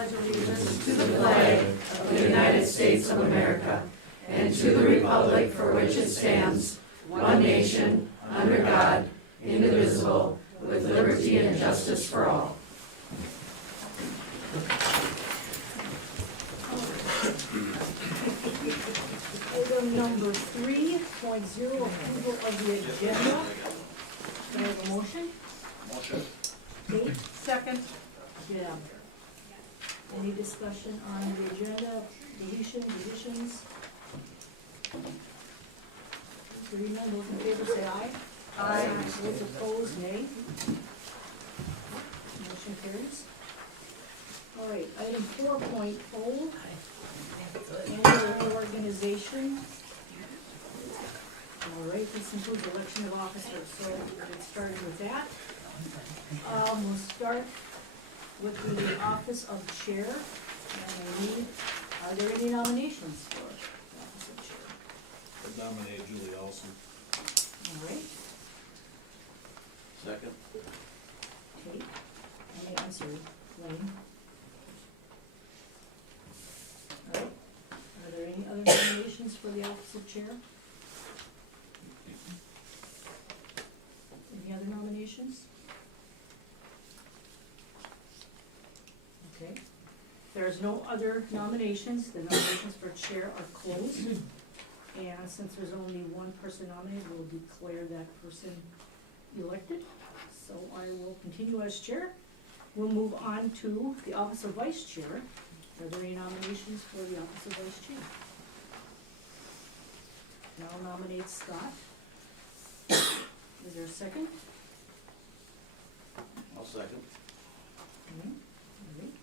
pledge allegiance to the flag of the United States of America and to the republic for which it stands, one nation, under God, indivisible, with liberty and justice for all. Item number 3.0, approval of the agenda. Can I have a motion? Motion. Kate? Second. Yeah. Any discussion on the agenda, deletions, additions? Hearing none, those in favor say aye. Aye. Those opposed, nay. Motion carries. All right, item 4.0, annual reorganization. All right, this includes election of officers, so we'll get started with that. We'll start with the office of chair, and I need, are there any nominations for the office of chair? I'd nominate Julie Olson. All right, Second. Kate, I'm sorry, Lane. All right, are there any other nominations for the office of chair? Any other nominations? Okay, there's no other nominations, the nominations for chair are closed. And since there's only one person nominated, we'll declare that person elected. So I will continue as chair. We'll move on to the office of vice chair. Are there any nominations for the office of vice chair? And I'll nominate Scott. Is there a second? I'll second. Okay, all right.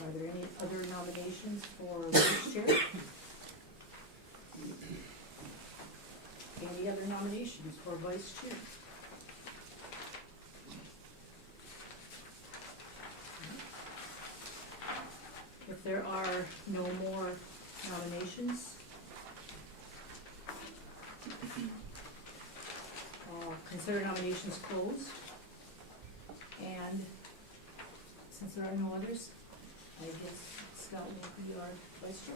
Are there any other nominations for vice chair? Any other nominations for vice chair? If there are no more nominations, I'll consider nominations closed. And since there are no others, I guess Scott will be our vice chair.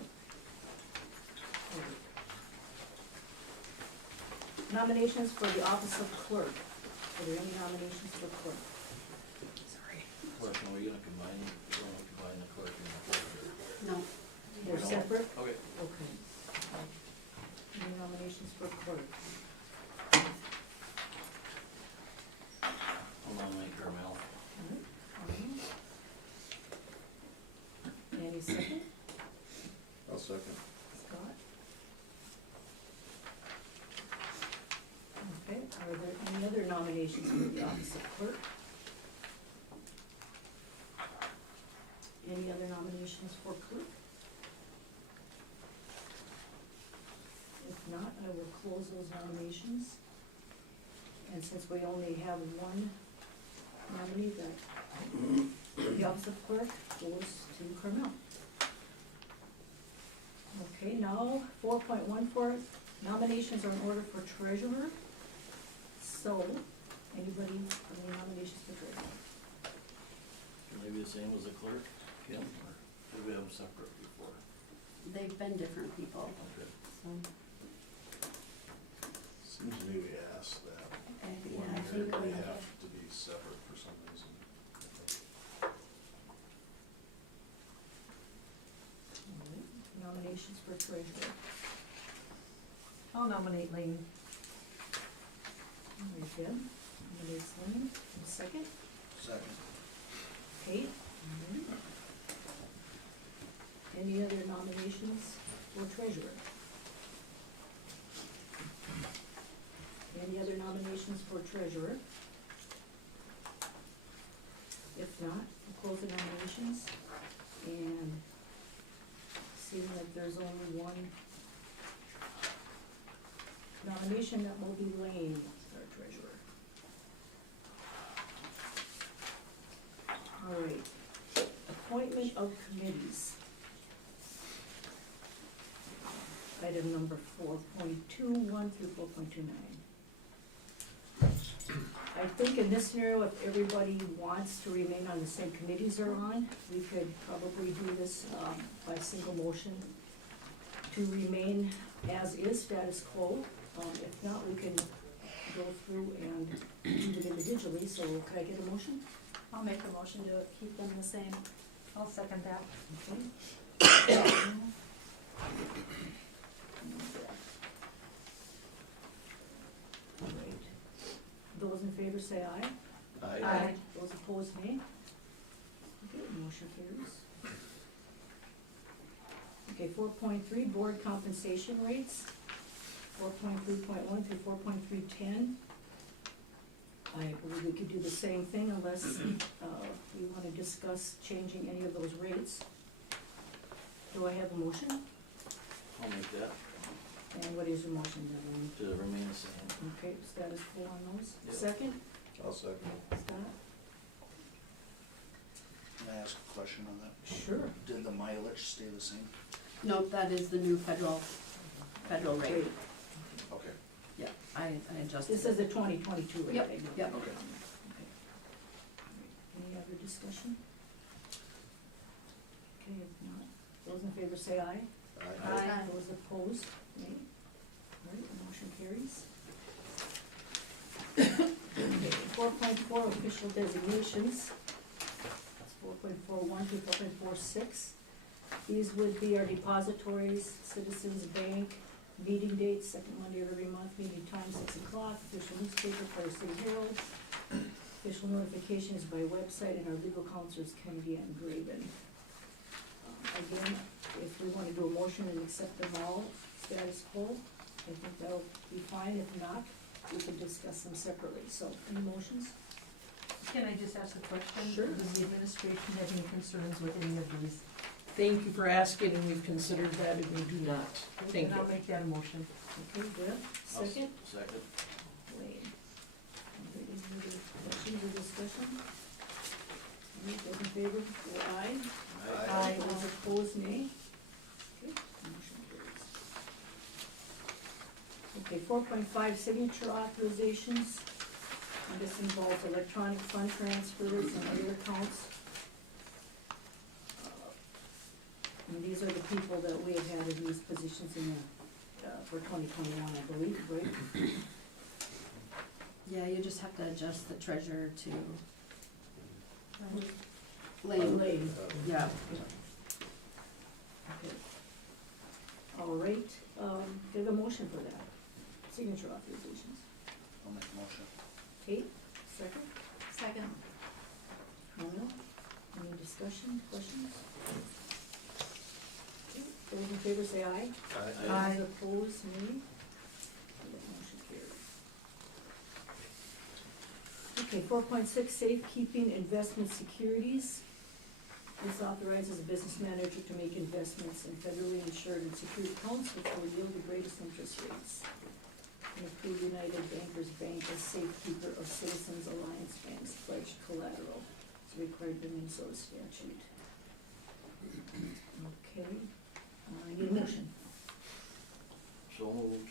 Nominations for the office of clerk. Are there any nominations for clerk? Sorry. Clerk, are we gonna combine the clerk and the treasurer? No. They're No? separate? Okay. Okay. Any nominations for clerk? I'll nominate Carmel. Any second? I'll second. Scott? Okay, are there any other nominations for the office of clerk? Any other nominations for clerk? If not, I will close those nominations. And since we only have one nominee, that the office of clerk goes to Carmel. Okay, now 4.14, nominations are in order for treasurer. So, anybody have any nominations for treasurer? Can they be the same as the clerk, Kim, or did we have them separate before? They've been different people, Okay. so, Seems to me we asked that yeah, one I year, think we they have. have to be separate for some reason. Alright, nominations for treasurer. I'll nominate Lane. Very good. Nominates Lynn. Second, Second. Kate. Alright. Any other nominations for treasurer? Any other nominations for treasurer? If not, we'll close the nominations, and seeing that there's only one nomination, that will be Lane as our treasurer. All right, appointment of committees. Item number 4.21 through 4.29. I think in this scenario, if everybody wants to remain on the same committees they're on, we could probably do this, by single motion to remain as is, status quo. If not, we can go through and do it individually, so could I get a motion? I'll make a motion to keep them the same. I'll second that. Okay. Alright. Those in favor say aye. Aye. Those opposed, nay. Okay, motion carries. Okay, 4.3, board compensation rates, 4.3.1 through 4.310. I believe we could do the same thing unless we want to discuss changing any of those rates. Do I have a motion? I'll make that, And what is your motion, Devin? to remain the same. Okay, status quo on those. Yep. Second, I'll second. Scott? Can I ask a question on that? Sure. Did the mileage stay the same? Nope, that is the new federal rate. Great. Okay. Yeah, I adjusted This is it. the 2022 rate. Yep, I know. yep. Okay. Any other discussion? Okay, if not, those in favor say aye. Aye. Those opposed, nay. All right, the motion carries. Okay, 4.4 official designations. That's 4.41 to 4.46. These would be our depositories, Citizens Bank, meeting dates, second Monday of every month, meeting time 6 o'clock, official newspaper, Fire City Herald, official notifications by website, and our legal counsel is Kennedy and Graven. Again, if we want to do a motion and accept them all, status quo, I think that'll be fine. If not, we can discuss them separately. So, any motions? Can I just ask a question? Sure. Does the administration have any concerns with any of these? Thank you for asking, and we've considered that, and we do not. Thank you. And I'll make that a motion. Okay, Deb, I'll second? Second. Wayne. Any other questions or discussion? All right, those in favor, say aye. Aye. Those opposed, nay. Okay, motion carries. Okay, 4.5, signature authorizations. And this involves electronic fund transfers and other accounts. And these are the people that we have had in these positions in the, for 2021, I believe, right? Yeah, you just have to adjust the treasurer to Lane. Lane. Yeah. Okay. All right, get a motion for that, signature authorizations. I'll make a motion. Kate, second? Second. Carmel, any discussion, questions? Okay, those in favor say aye. Aye. Those opposed, nay. That motion carries. Okay, 4.6, safekeeping investment securities. This authorizes a business manager to make investments in federally insured and secured accounts which will yield the greatest interest rates. And approve United Bankers Bank as safekeeper of Citizens Alliance Bank's pledged collateral. It's required by Minnesota statute. Okay, I need a motion. So moved.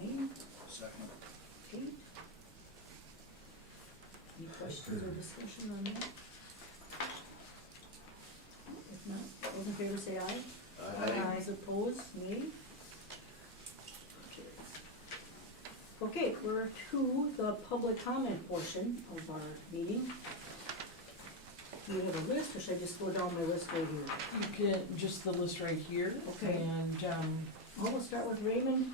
Wayne, Second. Kate? Any questions or discussion on that? If not, those in favor say aye. Aye. Those opposed, nay. Okay, we're to the public comment portion of our meeting. Do you have a list, or should I just go down my list right here? You can, just the list right here. Okay. And, Well, we'll start with Raymond,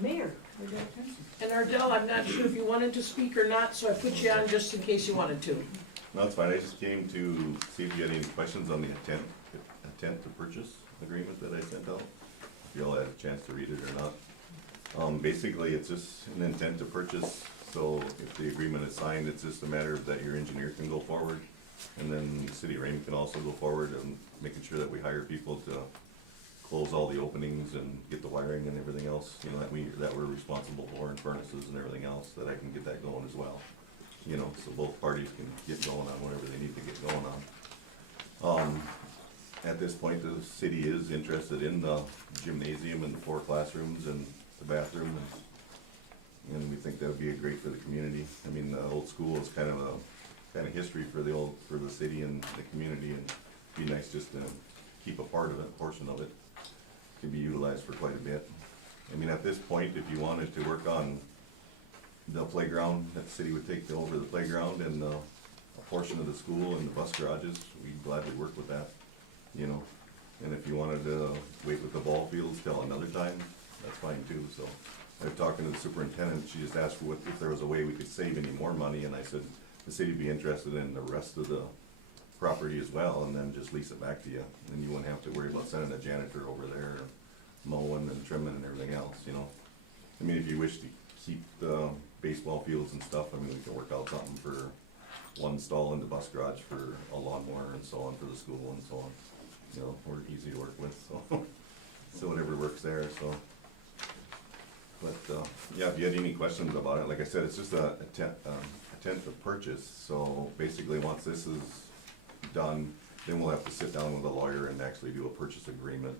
Mayor, Ardell Thompson. and Ardell, I'm not sure if you wanted to speak or not, so I put you on just in case you wanted to. No, it's fine, I just came to see if you had any questions on the intent to purchase agreement that I sent out. If you all had a chance to read it or not. Basically, it's just an intent to purchase, so if the agreement is signed, it's just a matter of that your engineer can go forward. And then the city of Rhema can also go forward and making sure that we hire people to close all the openings and get the wiring and everything else, you know, that we're responsible for, and furnaces and everything else, that I can get that going as well. You know, so both parties can get going on whatever they need to get going on. At this point, the city is interested in the gymnasium and the 4 classrooms and the bathroom And we think that would be great for the community. I mean, the old school is kind of history for the city and the community, and it'd be nice just to keep a part of it, a portion of it. Can be utilized for quite a bit. I mean, at this point, if you wanted to work on the playground, that the city would take over the playground and a portion of the school and the bus garages, we'd gladly work with that, you know. And if you wanted to wait with the ball fields till another time, that's fine too, so. I was talking to the superintendent, she just asked if there was a way we could save any more money, and I said, the city would be interested in the rest of the property as well, and then just lease it back to you. And you wouldn't have to worry about sending a janitor over there, mowing and trimming and everything else, you know. I mean, if you wish to keep the baseball fields and stuff, I mean, we can work out something for one stall in the bus garage for a lawnmower and so on for the school and so on. You know, we're easy to work with, so, so whatever works there, so. But, yeah, if you had any questions about it, like I said, it's just a attempt of purchase, so basically, once this is done, then we'll have to sit down with a lawyer and actually do a purchase agreement.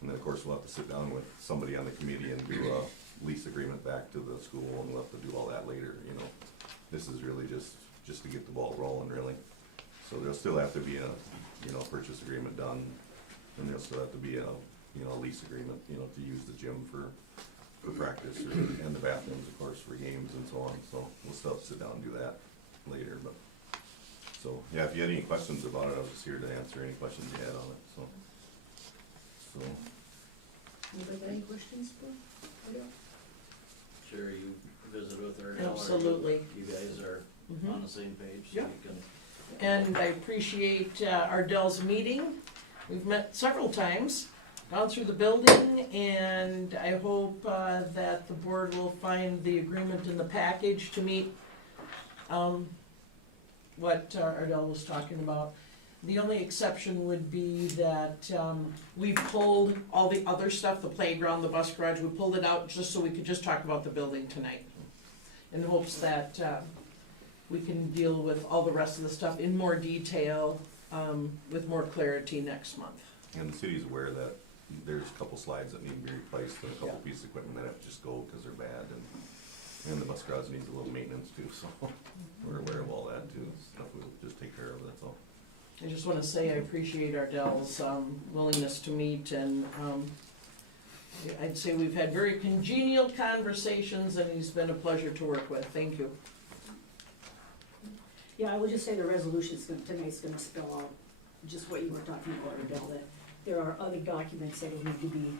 And then, of course, we'll have to sit down with somebody on the committee and do a lease agreement back to the school, and we'll have to do all that later, you know. This is really just to get the ball rolling, really. So there'll still have to be a, you know, purchase agreement done, and there'll still have to be a, you know, a lease agreement, you know, to use the gym for practice, and the bathrooms, of course, for games and so on. So we'll still have to sit down and do that later, but. So, yeah, if you had any questions about it, I was just here to answer any questions you had on it, so. Anybody got any questions for Ardell? Sherry, you visited with her now? or Absolutely. You guys are Mhm. on the same page, so Yep. you can. And I appreciate Ardell's meeting. We've met several times, gone through the building, and I hope that the board will find the agreement in the package to meet what Ardell was talking about. The only exception would be that we pulled all the other stuff, the playground, the bus garage, we pulled it out just so we could just talk about the building tonight, in hopes that we can deal with all the rest of the stuff in more detail, with more clarity next month. And the city's aware that there's a couple slides that need to be replaced, and a couple pieces of equipment that have to just go because they're bad, and the bus garage needs a little maintenance too, so we're aware of all that too, stuff we'll just take care of, that's all. I just wanna say I appreciate Ardell's willingness to meet, and I'd say we've had very congenial conversations, and he's been a pleasure to work with. Thank you. Yeah, I would just say the resolution's tonight's gonna spell out just what you were talking about, Ardell, that there are other documents that will need to be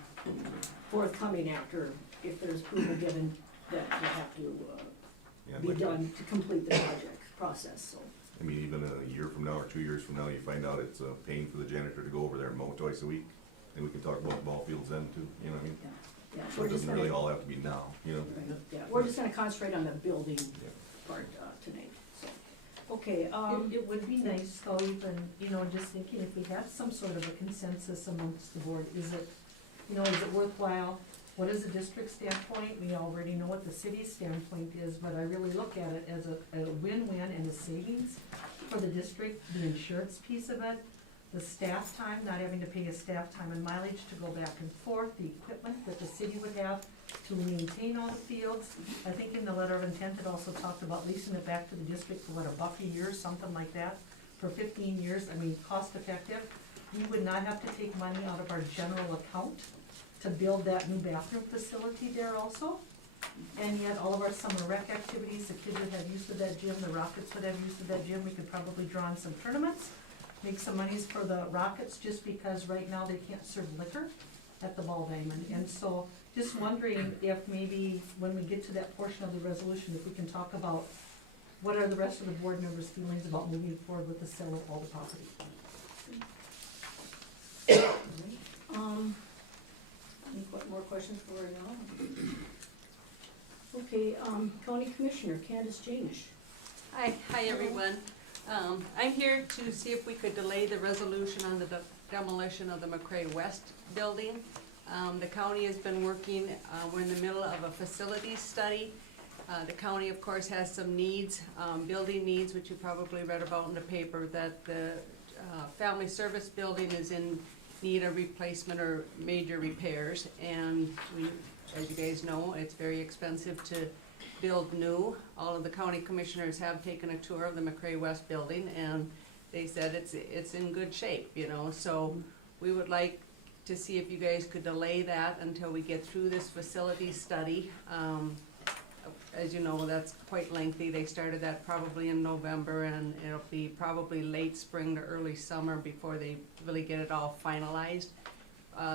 forthcoming after, if there's approval given, that will have to Yeah, be like, done to complete the project process, so. I mean, even a year from now or 2 years from now, you find out it's a pain for the janitor to go over there and mow twice a week, and we can talk about ball fields then too, you know what I mean? Yeah, So we're it just doesn't really gonna, all have to be now, you know? yeah, we're just gonna concentrate on the building Yeah. part tonight, so. Okay, It would be nice though, even, you know, just thinking if we have some sort of a consensus amongst the board, is it, you know, is it worthwhile? What is the district standpoint? We already know what the city's standpoint is, but I really look at it as a win-win and a savings for the district, the insurance piece of it, the staff time, not having to pay a staff time and mileage to go back and forth, the equipment that the city would have to maintain all the fields. I think in the letter of intent, it also talked about leasing it back to the district for what, $1 a year, something like that, for 15 years, I mean, cost effective. We would not have to take money out of our general account to build that new bathroom facility there also. And yet, all of our summer rec activities, the kids would have use of that gym, the Rockets would have use of that gym, we could probably draw on some tournaments, make some monies for the Rockets, just because right now they can't serve liquor at the Ball Diamond. And so, just wondering if maybe when we get to that portion of the resolution, if we can talk about what are the rest of the board members' feelings about moving forward with the sale of all the property? any more questions for Ardell? Okay, County Commissioner Candace Janish. Hi everyone. I'm here to see if we could delay the resolution on the demolition of the Mcrae West building. The county has been working, we're in the middle of a facilities study. The county, of course, has some needs, building needs, which you probably read about in the paper, that the family service building is in need of replacement or major repairs. And we, as you guys know, it's very expensive to build new. All of the county commissioners have taken a tour of the Mcrae West building, and they said it's in good shape, you know, so we would like to see if you guys could delay that until we get through this facility study. As you know, that's quite lengthy. They started that probably in November, and it'll be probably late spring to early summer before they really get it all finalized.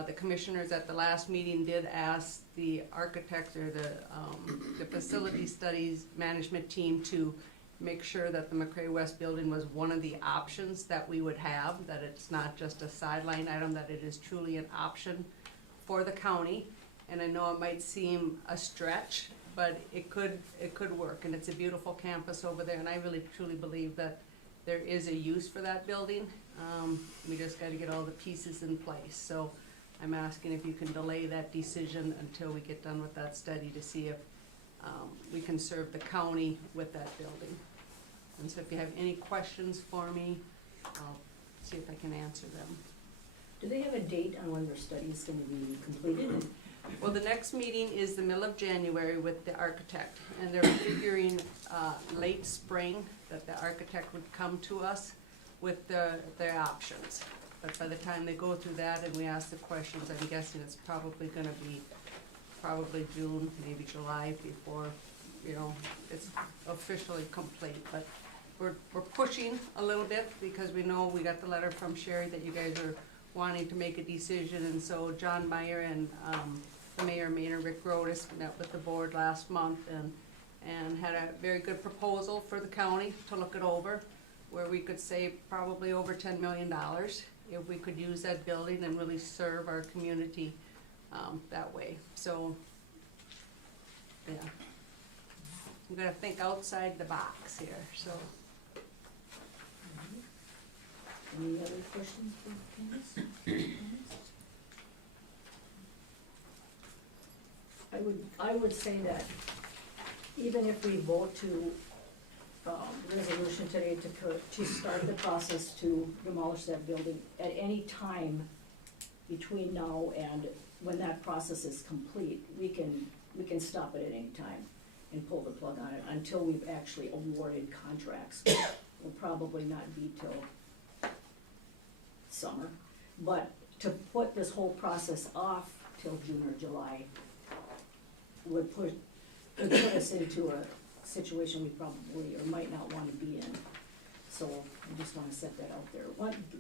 The commissioners at the last meeting did ask the architect or the facility studies management team to make sure that the Mcrae West building was one of the options that we would have, that it's not just a sideline item, that it is truly an option for the county. And I know it might seem a stretch, but it could work, and it's a beautiful campus over there, and I really truly believe that there is a use for that building. We just gotta get all the pieces in place, so I'm asking if you can delay that decision until we get done with that study to see if we can serve the county with that building. And so if you have any questions for me, I'll see if I can answer them. Do they have a date on when their study is gonna be completed? Well, the next meeting is the middle of January with the architect, and they're figuring late spring that the architect would come to us with their options. But by the time they go through that and we ask the questions, I'm guessing it's probably gonna be probably June, maybe July before, you know, it's officially complete. But we're pushing a little bit because we know we got the letter from Sherry that you guys are wanting to make a decision, and so John Meyer and the Mayor Rick Rodas met with the board last month and had a very good proposal for the county to look it over, where we could save probably over $10 million if we could use that building and really serve our community that way. So, yeah, I'm gonna think outside the box here, so. Any other questions for Candace? I would say that even if we vote to, resolution today to start the process to demolish that building, at any time between now and when that process is complete, we can stop it at any time and pull the plug on it until we've actually awarded contracts. Will probably not be till summer, but to put this whole process off till June or July would put us into a situation we probably or might not wanna be in. So I just wanna set that out there.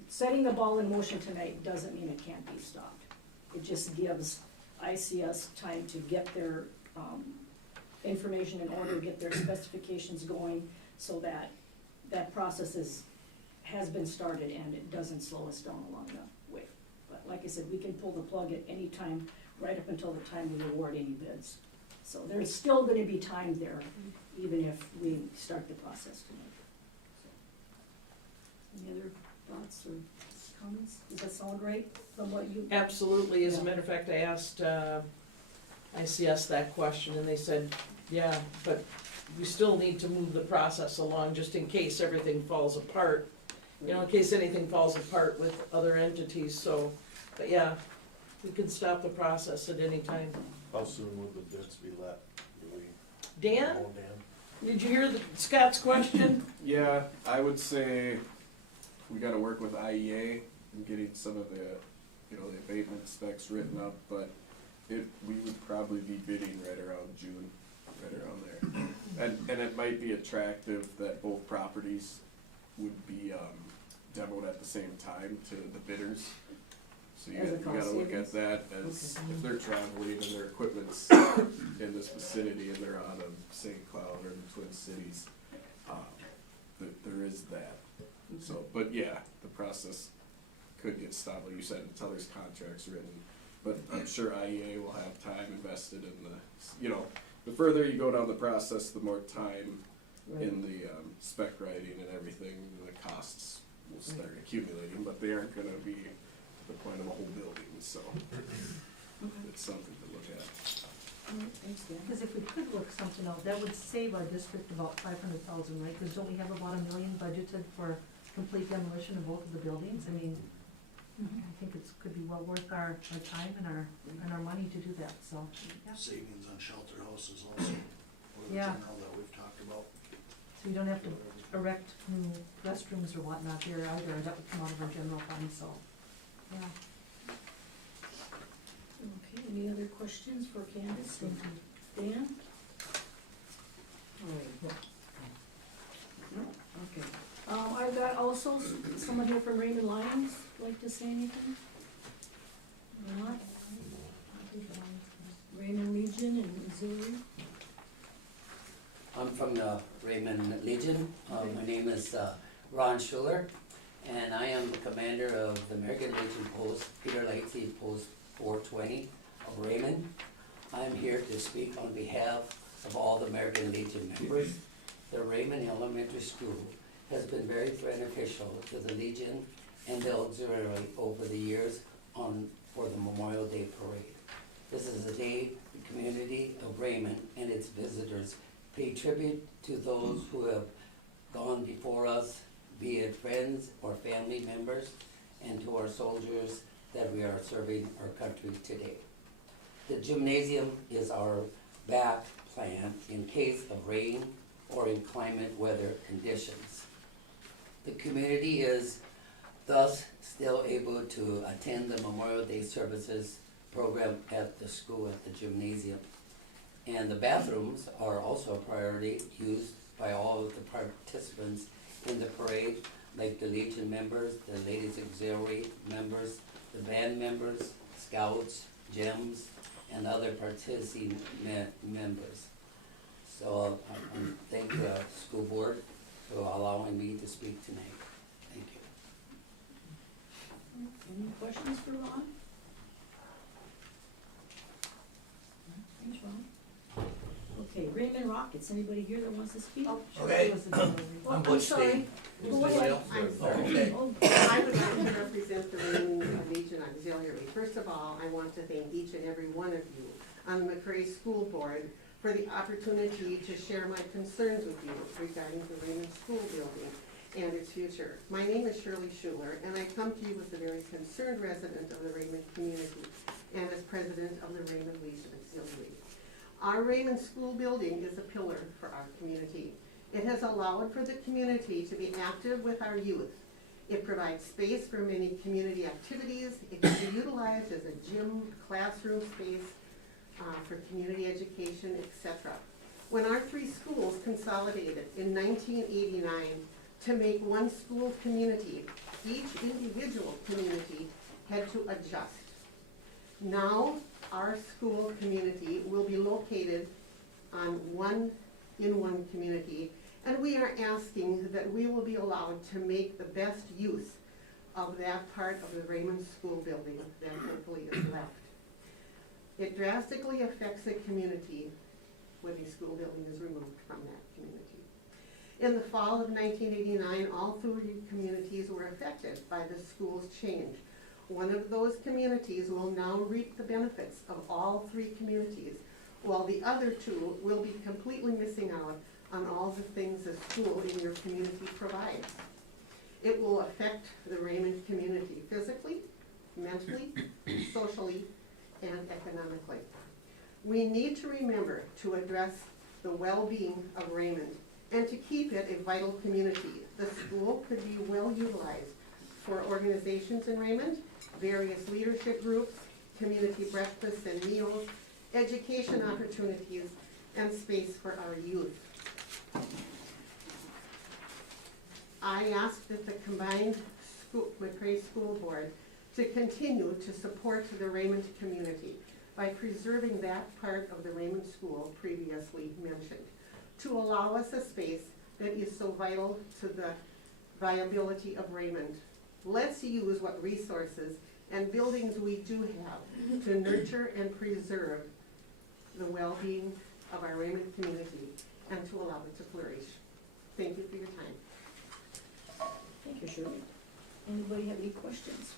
Setting the ball in motion tonight doesn't mean it can't be stopped. It just gives ICS time to get their, information in order, get their specifications going, so that that process has been started and it doesn't slow us down along the way. But like I said, we can pull the plug at any time, right up until the time we award any bids. So there's still gonna be time there, even if we start the process tonight. So, any other thoughts or comments? Does that sound right from what you? Absolutely, as a Yeah. matter of fact, I asked ICS that question, and they said, yeah, but we still need to move the process along, just in case everything falls apart. You know, in case anything falls apart with other entities, so, but yeah, we can stop the process at any time. How soon would the bids be let? Do we Dan, know, Dan? did you hear Scott's question? Yeah, I would say we gotta work with IEA and getting some of the, you know, the abatement specs written up, but we would probably be bidding right around June, right around there. And it might be attractive that both properties would be, demoed at the same time to the bidders. So you As a gotta cost look at savings? that as, Okay. if they're traveling and their equipment's in this vicinity and they're out of St. Cloud or the Twin Cities, there is that. So, but yeah, the process could get stopped, like you said, until there's contracts written. But I'm sure IEA will have time invested in the, you know, the further you go down the process, the more time Right. in the spec writing and everything, the costs will start accumulating, but they aren't gonna be to the point of a whole building, so it's something to look at. Thanks, Dan. Because if we could work something out, that would save our district about $500,000, right? Because don't we have about $1 million budgeted for complete demolition of both of the buildings? I mean, I think could be well worth our time and our money to do that, so, yeah. Savings on shelter houses also, for the Yeah. general that we've talked about. So we don't have to erect new restrooms or whatnot there either, that would come out of our general fund, so, yeah. Okay, any other questions for Candace and Dan? All right. No, okay. I've got also someone here from Raymond Lions, like to say anything? Not? Raymond Legion and Missouri? I'm from the Raymond Legion. My name is Ron Schuler, and I am the commander of the American Legion Post, Peter Lightsey Post 420 of Raymond. I'm here to speak on behalf of all the American Legion members. The Raymond Elementary School has been very beneficial to the Legion and the auxiliary over the years for the Memorial Day Parade. This is a day the community of Raymond and its visitors pay tribute to those who have gone before us, be it friends or family members, and to our soldiers that we are serving our country today. The gymnasium is our back plan in case of rain or inclement weather conditions. The community is thus still able to attend the Memorial Day services program at the school at the gymnasium. And the bathrooms are also a priority used by all of the participants in the parade, like the Legion members, the Ladies Auxiliary members, the band members, scouts, gems, and other participating members. So I thank the school board for allowing me to speak tonight. Thank you. Any questions for Ron? Thanks, Ron. Okay, Raymond Rockets, anybody here that wants to speak? Okay. Oh, I'm I'm Butch sorry. Steve. Go ahead. I'm sorry. Okay. Oh, I would like to represent the Raymond Legion Auxiliary. First of all, I want to thank each and every one of you on the Mcrae School Board for the opportunity to share my concerns with you regarding the Raymond School Building and its future. My name is Shirley Schuler, and I come to you as a very concerned resident of the Raymond community and as president of the Raymond Legion Auxiliary. Our Raymond School Building is a pillar for our community. It has allowed for the community to be active with our youth. It provides space for many community activities. It can be utilized as a gym, classroom space for community education, etc. When our three schools consolidated in 1989 to make one school community, each individual community had to adjust. Now, our school community will be located in one community, and we are asking that we will be allowed to make the best use of that part of the Raymond School Building that hopefully is left. It drastically affects the community when the school building is removed from that community. In the fall of 1989, all three communities were affected by the school's change. One of those communities will now reap the benefits of all three communities, while the other two will be completely missing out on all the things the school in your community provides. It will affect the Raymond community physically, mentally, socially, and economically. We need to remember to address the well-being of Raymond and to keep it a vital community. The school could be well utilized for organizations in Raymond, various leadership groups, community breakfasts and meals, education opportunities, and space for our youth. I ask that the combined Mcrae School Board to continue to support the Raymond community by preserving that part of the Raymond School previously mentioned, to allow us a space that is so vital to the viability of Raymond. Let's use what resources and buildings we do have to nurture and preserve the well-being of our Raymond community and to allow it to flourish. Thank you for your time. thank you, Shirley. Anybody have any questions?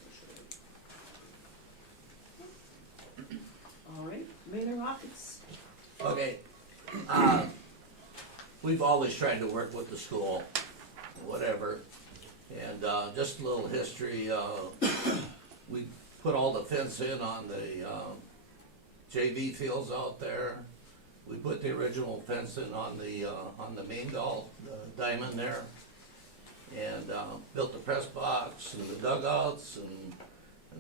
All right, Raymond Rockets. Okay, we've always tried to work with the school, whatever, and, just a little history, we put all the fence in on the, JV fields out there, we put the original fence in on the main diamond there. And, built the press box and the dugouts and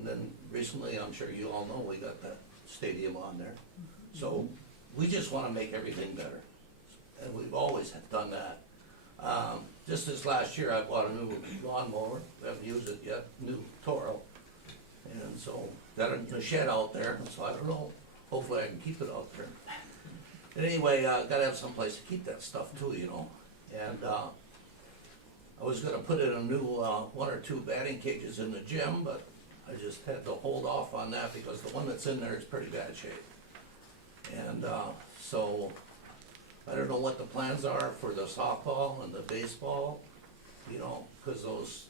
then recently, I'm sure you all know, we got the stadium on there. So we just wanna make everything better. And we've always done that. Just this last year, I bought a new lawnmower, haven't used it yet, new Toro. And so, got a shed out there, so I don't know, hopefully I can keep it out there. But anyway, gotta have someplace to keep that stuff too, you know. And, I was gonna put in a new, 1 or 2 batting cages in the gym, but I just had to hold off on that because the one that's in there is pretty bad shape. And, so, I don't know what the plans are for the softball and the baseball, you know, cause those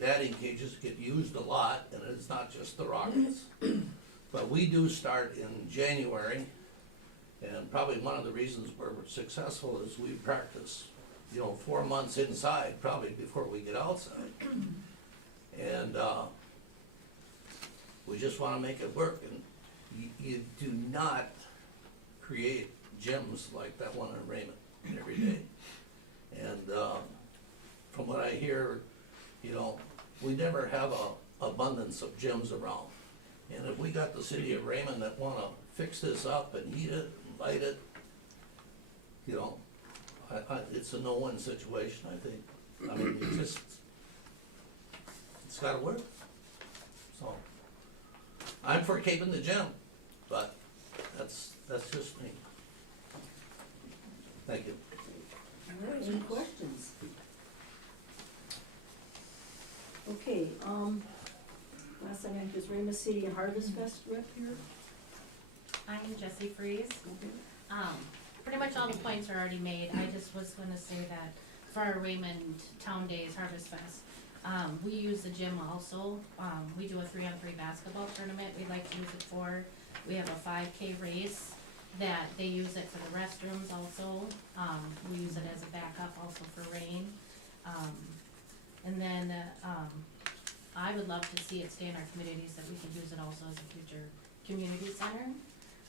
batting cages get used a lot, and it's not just the Rockets. But we do start in January, and probably one of the reasons we're successful is we practice, you know, 4 months inside, probably before we get outside. And, we just wanna make it work, and you do not create gyms like that one in Raymond every day. And, from what I hear, you know, we never have a abundance of gyms around. And if we got the city of Raymond that wanna fix this up and heat it, and light it, you know, it's a no-win situation, I think. I mean, it's gotta work. So, I'm for keeping the gym, but that's just me. Thank you. All right, any questions? Okay, last thing I have is Rhema City Harvest Fest rep here. I'm Jessie Freeze. Pretty much all the points are already made. I just was gonna say that for our Raymond Town Days Harvest Fest, we use the gym also. We do a 3-on-3 basketball tournament we'd like to use it for. We have a 5K race that they use it for the restrooms also. We use it as a backup also for rain. And then, I would love to see it stay in our communities, that we could use it also as a future community center.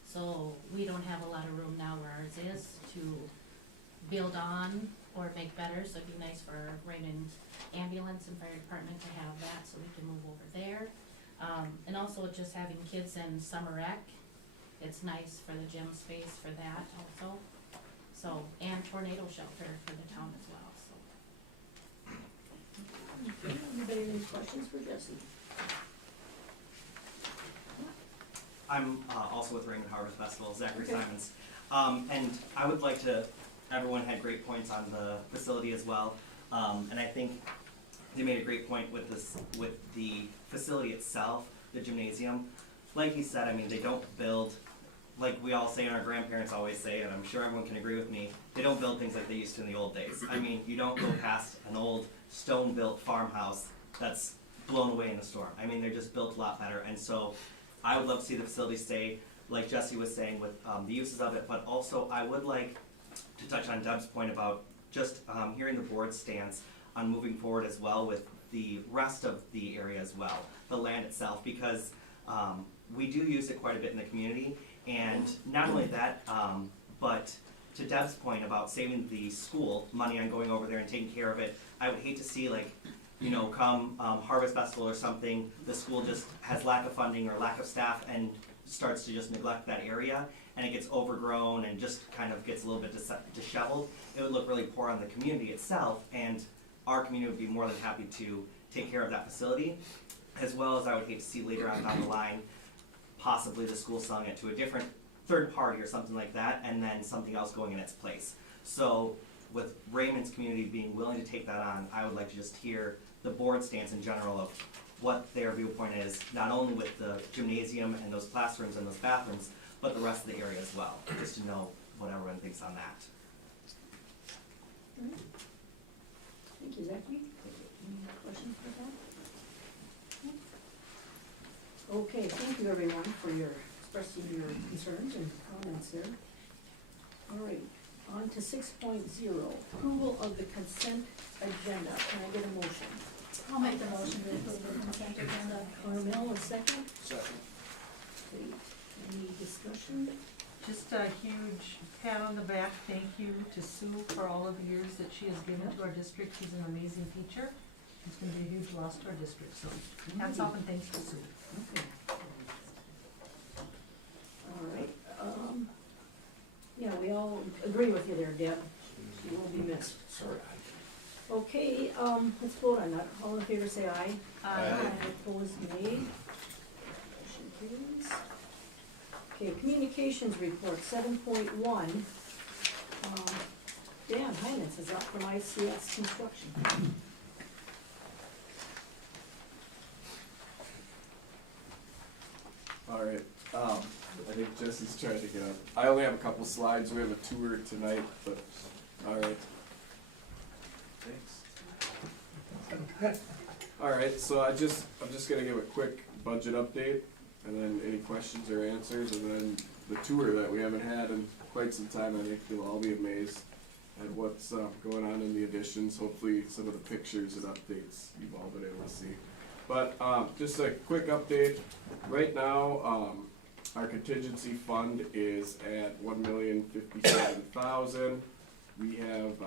So we don't have a lot of room now where ours is to build on or make better, so it'd be nice for our Raymond ambulance and fire department to have that, so we can move over there. And also just having kids in summer rec, it's nice for the gym space for that also. So, and tornado shelter for the town as well, so. Anybody have any questions for Jesse? I'm also with Raymond Harvest Festival, Zachary Okay. Simons. And I would like to, everyone had great points on the facility as well. And I think they made a great point with this, with the facility itself, the gymnasium. Like he said, I mean, they don't build, like we all say and our grandparents always say, and I'm sure everyone can agree with me, they don't build things like they used to in the old days. I mean, you don't go past an old stone-built farmhouse that's blown away in a storm. I mean, they're just built a lot better. And so I would love to see the facility stay, like Jesse was saying, with the uses of it, but also I would like to touch on Deb's point about just hearing the board's stance on moving forward as well with the rest of the area as well, the land itself, because we do use it quite a bit in the community. And not only that, but to Deb's point about saving the school money on going over there and taking care of it, I would hate to see, like, you know, come Harvest Festival or something, the school just has lack of funding or lack of staff and starts to just neglect that area, and it gets overgrown and just kind of gets a little bit disheveled. It would look really poor on the community itself, and our community would be more than happy to take care of that facility, as well as I would hate to see later on down the line, possibly the school selling it to a different third party or something like that, and then something else going in its place. So with Raymond's community being willing to take that on, I would like to just hear the board stance in general of what their viewpoint is, not only with the gymnasium and those classrooms and those bathrooms, but the rest of the area as well, just to know what everyone thinks on that. All right. Thank you, Zachary. Any questions for that? Okay, thank you everyone for your expressing your concerns and comments there. All right, on to 6.0, approval of the consent agenda. Can I get a motion? I'll make the motion to approve the consent agenda. Carmel, a second. Second. Okay, any discussion? Just a huge pat on the back, thank you to Sue for all of the years that she has given to our district. She's an amazing teacher. She's gonna be a huge loss to our district, so hats off and thanks to Sue. Okay. All right, yeah, we all agree with you there, Deb. She will be missed. Sorry. Okay, let's vote on that. All in favor say aye. Aye. Opposed, nay. Motion carries. Okay, communications report 7.1. Dan Heinitz is up from ICS Construction. All right, I think Jesse's trying to get up. I only have a couple slides, we have a tour tonight, but, all right. Thanks. All right, so I'm just gonna give a quick budget update, and then any questions or answers, and then the tour that we haven't had in quite some time. I think you'll all be amazed at what's going on in the additions, hopefully some of the pictures and updates you've all been able to see. But just a quick update, right now, our contingency fund is at $1,057,000. We have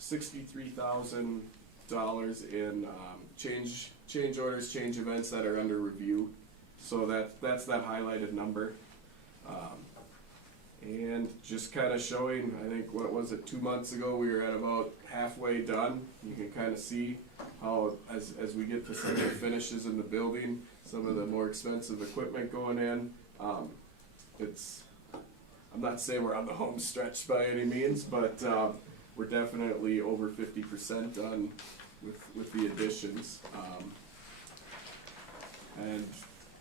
$63,000 in change orders, change events that are under review. So that's that highlighted number. And just kind of showing, I think, what was it, 2 months ago, we were at about halfway done. You can kind of see how, as we get to some of the finishes in the building, some of the more expensive equipment going in, I'm not saying we're on the home stretch by any means, but we're definitely over 50% done with the additions. And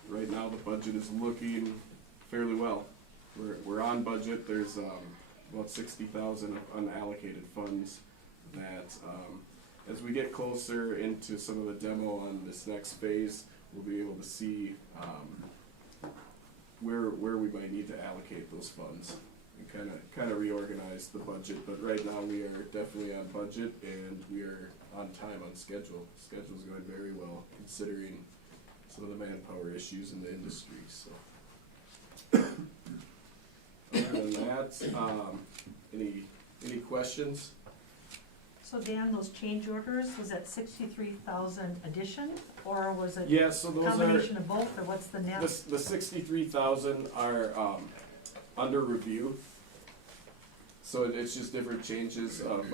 right now the budget is looking fairly well. We're on budget. There's about $60,000 of unallocated funds that as we get closer into some of the demo on this next phase, we'll be able to see where we might need to allocate those funds and kind of reorganize the budget. But right now we are definitely on budget and we are on time, on schedule. Schedule's going very well considering some of the manpower issues in the industry. So other than that, any questions? So Dan, those change orders, was that 63,000 addition, or was it Yeah, so those combination of both, or what's the net? The 63,000 are under review. So it's just different changes of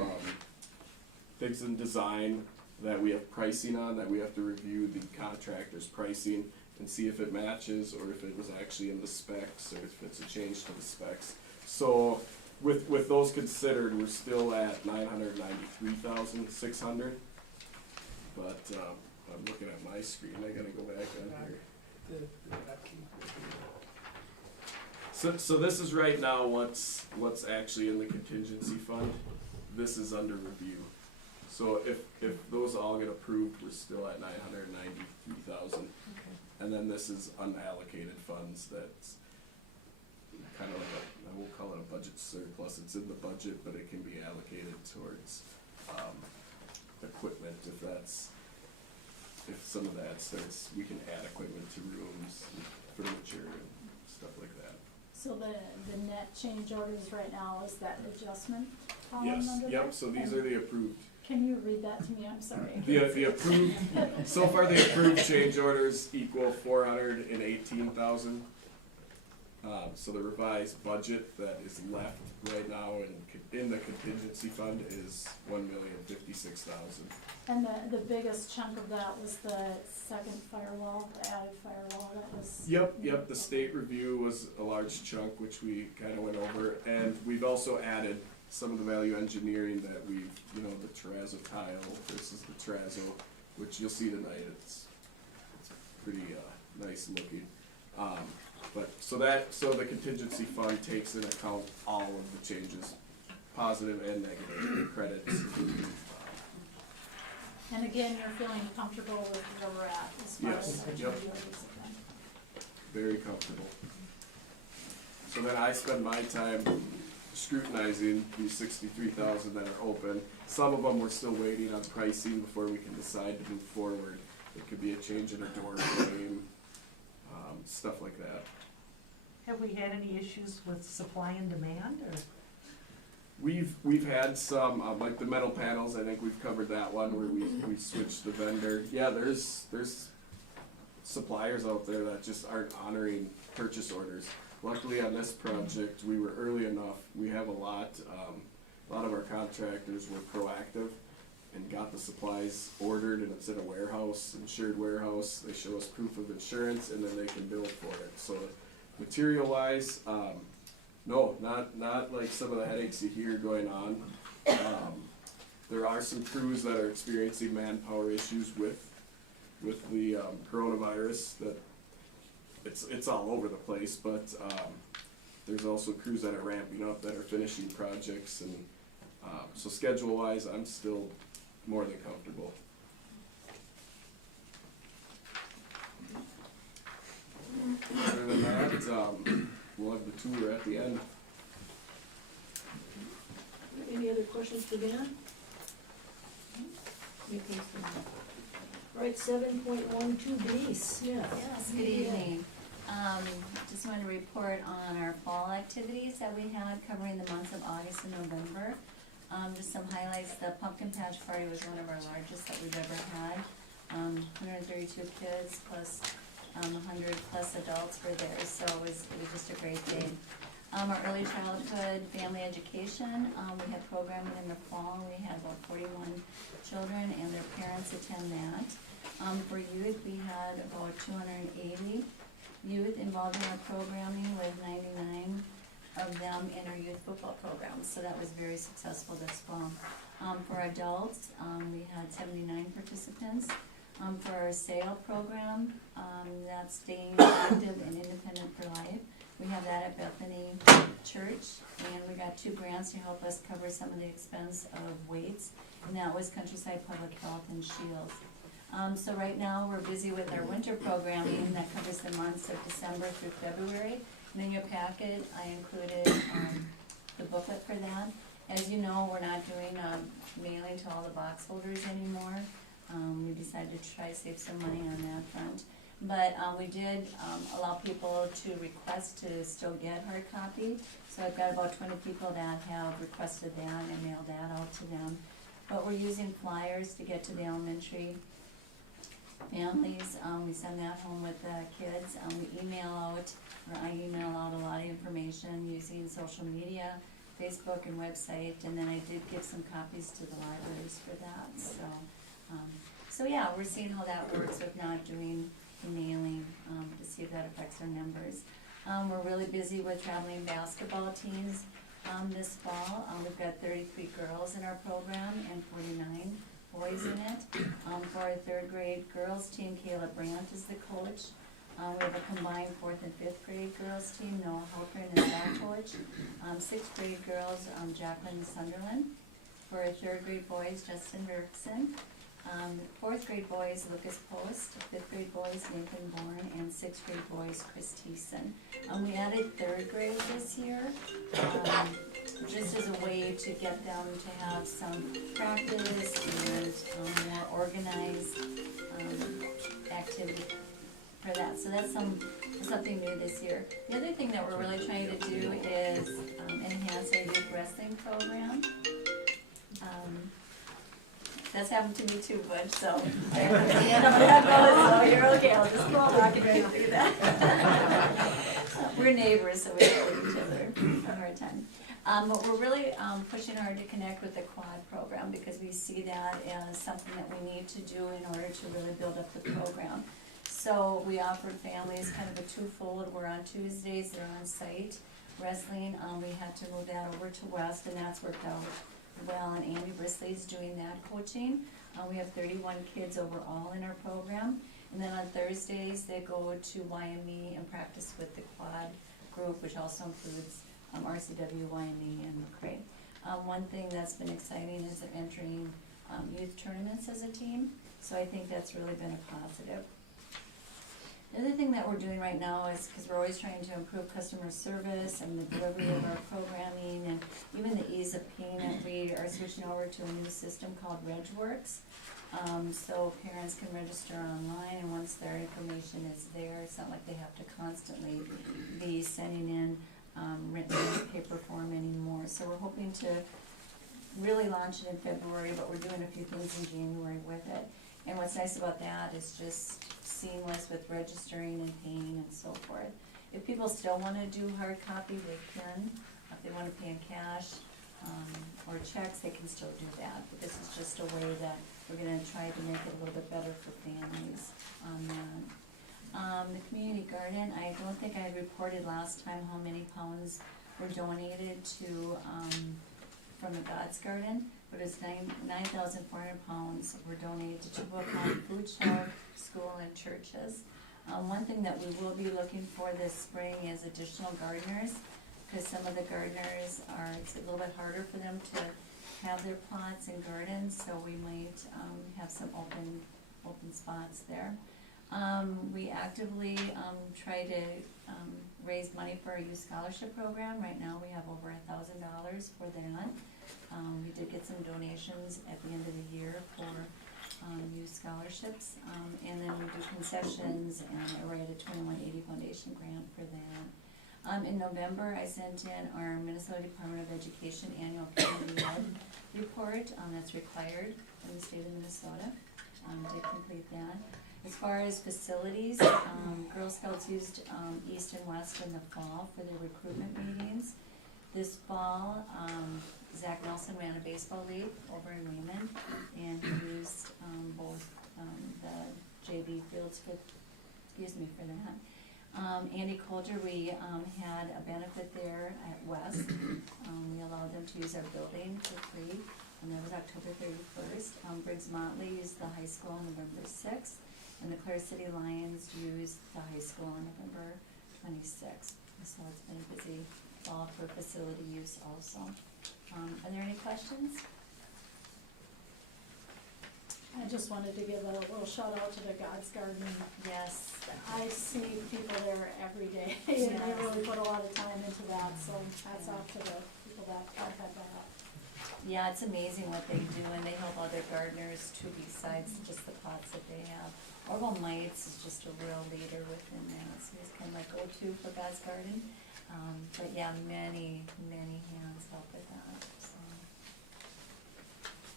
things in design that we have pricing on, that we have to review the contractor's pricing and see if it matches or if it was actually in the specs or if it's a change to the specs. So with those considered, we're still at $993,600. But I'm looking at my screen. I gotta go back on here. So this is right now what's actually in the contingency fund. This is under review. So if those all get approved, we're still at $993,000. And then this is unallocated funds that's kind of like I won't call it a budget surplus, it's in the budget, but it can be allocated towards equipment if some of that starts, we can add equipment to rooms, furniture and stuff like that. So the net change orders right now is that adjustment column Yes, under yep, there? so these are the approved. Can you read that to me? I'm sorry. The approved, so far the approved change orders equal $418,000. So the revised budget that is left right now in the contingency fund is $1,056,000. And the biggest chunk of that was the second firewall, the added firewall that was. Yep, the state review was a large chunk, which we kind of went over, and we've also added some of the value engineering that we've, the terrazzo tile versus the terrazzo, which you'll see tonight. It's pretty nice looking. So the contingency fund takes into account all of the changes, positive and negative, credits. And again, you're feeling comfortable with where we're at as far Yes, as our yep. change orders have been. Very comfortable. So then I spend my time scrutinizing these 63,000 that are open. Some of them we're still waiting on pricing before we can decide to move forward. It could be a change in a door frame, stuff like that. Have we had any issues with supply and demand, or? We've had some, like the metal panels, I think we've covered that one where we switched the vendor. Yeah, there's suppliers out there that just aren't honoring purchase orders. Luckily on this project, we were early enough. We have a lot of our contractors were proactive and got the supplies ordered, and it's in a warehouse, insured warehouse. They show us proof of insurance, and then they can bill for it. So material wise, no, not like some of the headaches you hear going on. There are some crews that are experiencing manpower issues with the coronavirus. That it's all over the place, but there's also crews that are ramping up, that are finishing projects, and so schedule wise, I'm still more than comfortable. Other than that, we'll have the tour at the end. Any other questions for Dan? Right, 7.12 base, yeah. Yes, good evening. Just want to report on our fall activities that we had covering the months of August and November. Just some highlights. The pumpkin patch party was one of our largest that we've ever had. 132 kids plus 100 plus adults were there, so it was just a great day. Our early childhood family education, we had programming in the fall. We had about 41 children and their parents attend that. For youth, we had about 280 youth involved in our programming, with 99 of them in our youth football program, so that was very successful this fall. For adults, we had 79 participants. For our SAIL program, that's Staying Active and Independent for Life, we have that at Bethany Church, and we got 2 grants to help us cover some of the expense of weights, and that was Countryside Public Health and Shields. So right now, we're busy with our winter programming that covers the months of December through February. And in your packet, I included the booklet for that. As you know, we're not doing mailing to all the box holders anymore. We decided to try to save some money on that front. But we did allow people to request to still get hard copy. So I've got about 20 people that have requested that and mailed that out to them. But we're using flyers to get to the elementary families. We send that home with the kids. We email out, or I email out a lot of information using social media, Facebook and website, and then I did give some copies to the libraries for that. So yeah, we're seeing how that works with not doing the mailing, to see if that affects our numbers. We're really busy with traveling basketball teams this fall. We've got 33 girls in our program and 49 boys in it. For our 3rd grade girls team, Kayla Brandt is the coach. We have a combined 4th and 5th grade girls team, Noah Halpern is our coach. 6th grade girls, Jacqueline Sunderland. For our 3rd grade boys, Justin Dirksen. 4th grade boys, Lucas Post. 5th grade boys, Nathan Bourne, and 6th grade boys, Chris Thiessen. We added 3rd grade this year, just as a way to get them to have some practice and more organized activity for that. So that's something new this year. The other thing that we're really trying to do is enhance our youth wrestling program. That's happened to me too, Butch, so so you're okay, I'll just go back and try to do that. We're neighbors, so we help each other a hard time. But we're really pushing hard to connect with the quad program, because we see that as something that we need to do in order to really build up the program. So we offered families kind of a twofold. We're on Tuesdays, they're on site wrestling. We had to move that over to West, and that's worked out well, and Andy Brisley's doing that coaching. We have 31 kids overall in our program. And then on Thursdays, they go to YME and practice with the quad group, which also includes RCW, YME, and Mcrae. One thing that's been exciting is they're entering youth tournaments as a team, so I think that's really been a positive. The other thing that we're doing right now is, because we're always trying to improve customer service and the delivery of our programming and even the ease of payment, we are switching over to a new system called RegWorks. So parents can register online, and once their information is there, it's not like they have to constantly be sending in written paper form anymore. So we're hoping to really launch it in February, but we're doing a few things in January with it. And what's nice about that is just seamless with registering and paying and so forth. If people still wanna do hard copy, they can. If they wanna pay in cash, or checks, they can still do that. But this is just a way that we're gonna try to make it a little bit better for families on that. The community garden, I don't think I had reported last time how many pounds were donated to, from the God's Garden, but it's 9,400 pounds were donated to Chippewa Food Shelf, school, and churches. One thing that we will be looking for this spring is additional gardeners, because some of the gardeners it's a little bit harder for them to have their plots and gardens, so we might have some open spots there. We actively try to raise money for our youth scholarship program. Right now we have over $1,000 for that. We did get some donations at the end of the year for youth scholarships, and then we do concessions, and I write a 2180 Foundation grant for that. In November, I sent in our Minnesota Department of Education annual community ed report. That's required in the state of Minnesota. Did complete that. As far as facilities, Girl Scouts used East and West in the fall for their recruitment meetings. This fall, Zach Nelson ran a baseball league over in Raymond, and he used both the JV fields for that. Andy Coulter, we had a benefit there at West. We allowed them to use our building for free, and that was October 31st. Briggs Motley used the high school on November 6th, and the Clare City Lions used the high school on November 26th. So it's been a busy fall for facility use also. Are there any questions? I just wanted to give a little shout out to the God's Garden. Yes. I see people there every day, and they really put a lot of time into that, so hats off to the people that head that up. Yeah, it's amazing what they do, and they help other gardeners too, besides just the pots that they have. Orville Mites is just a real leader within that, so he's kind of like go-to for God's Garden. But yeah, many hands help with that, so.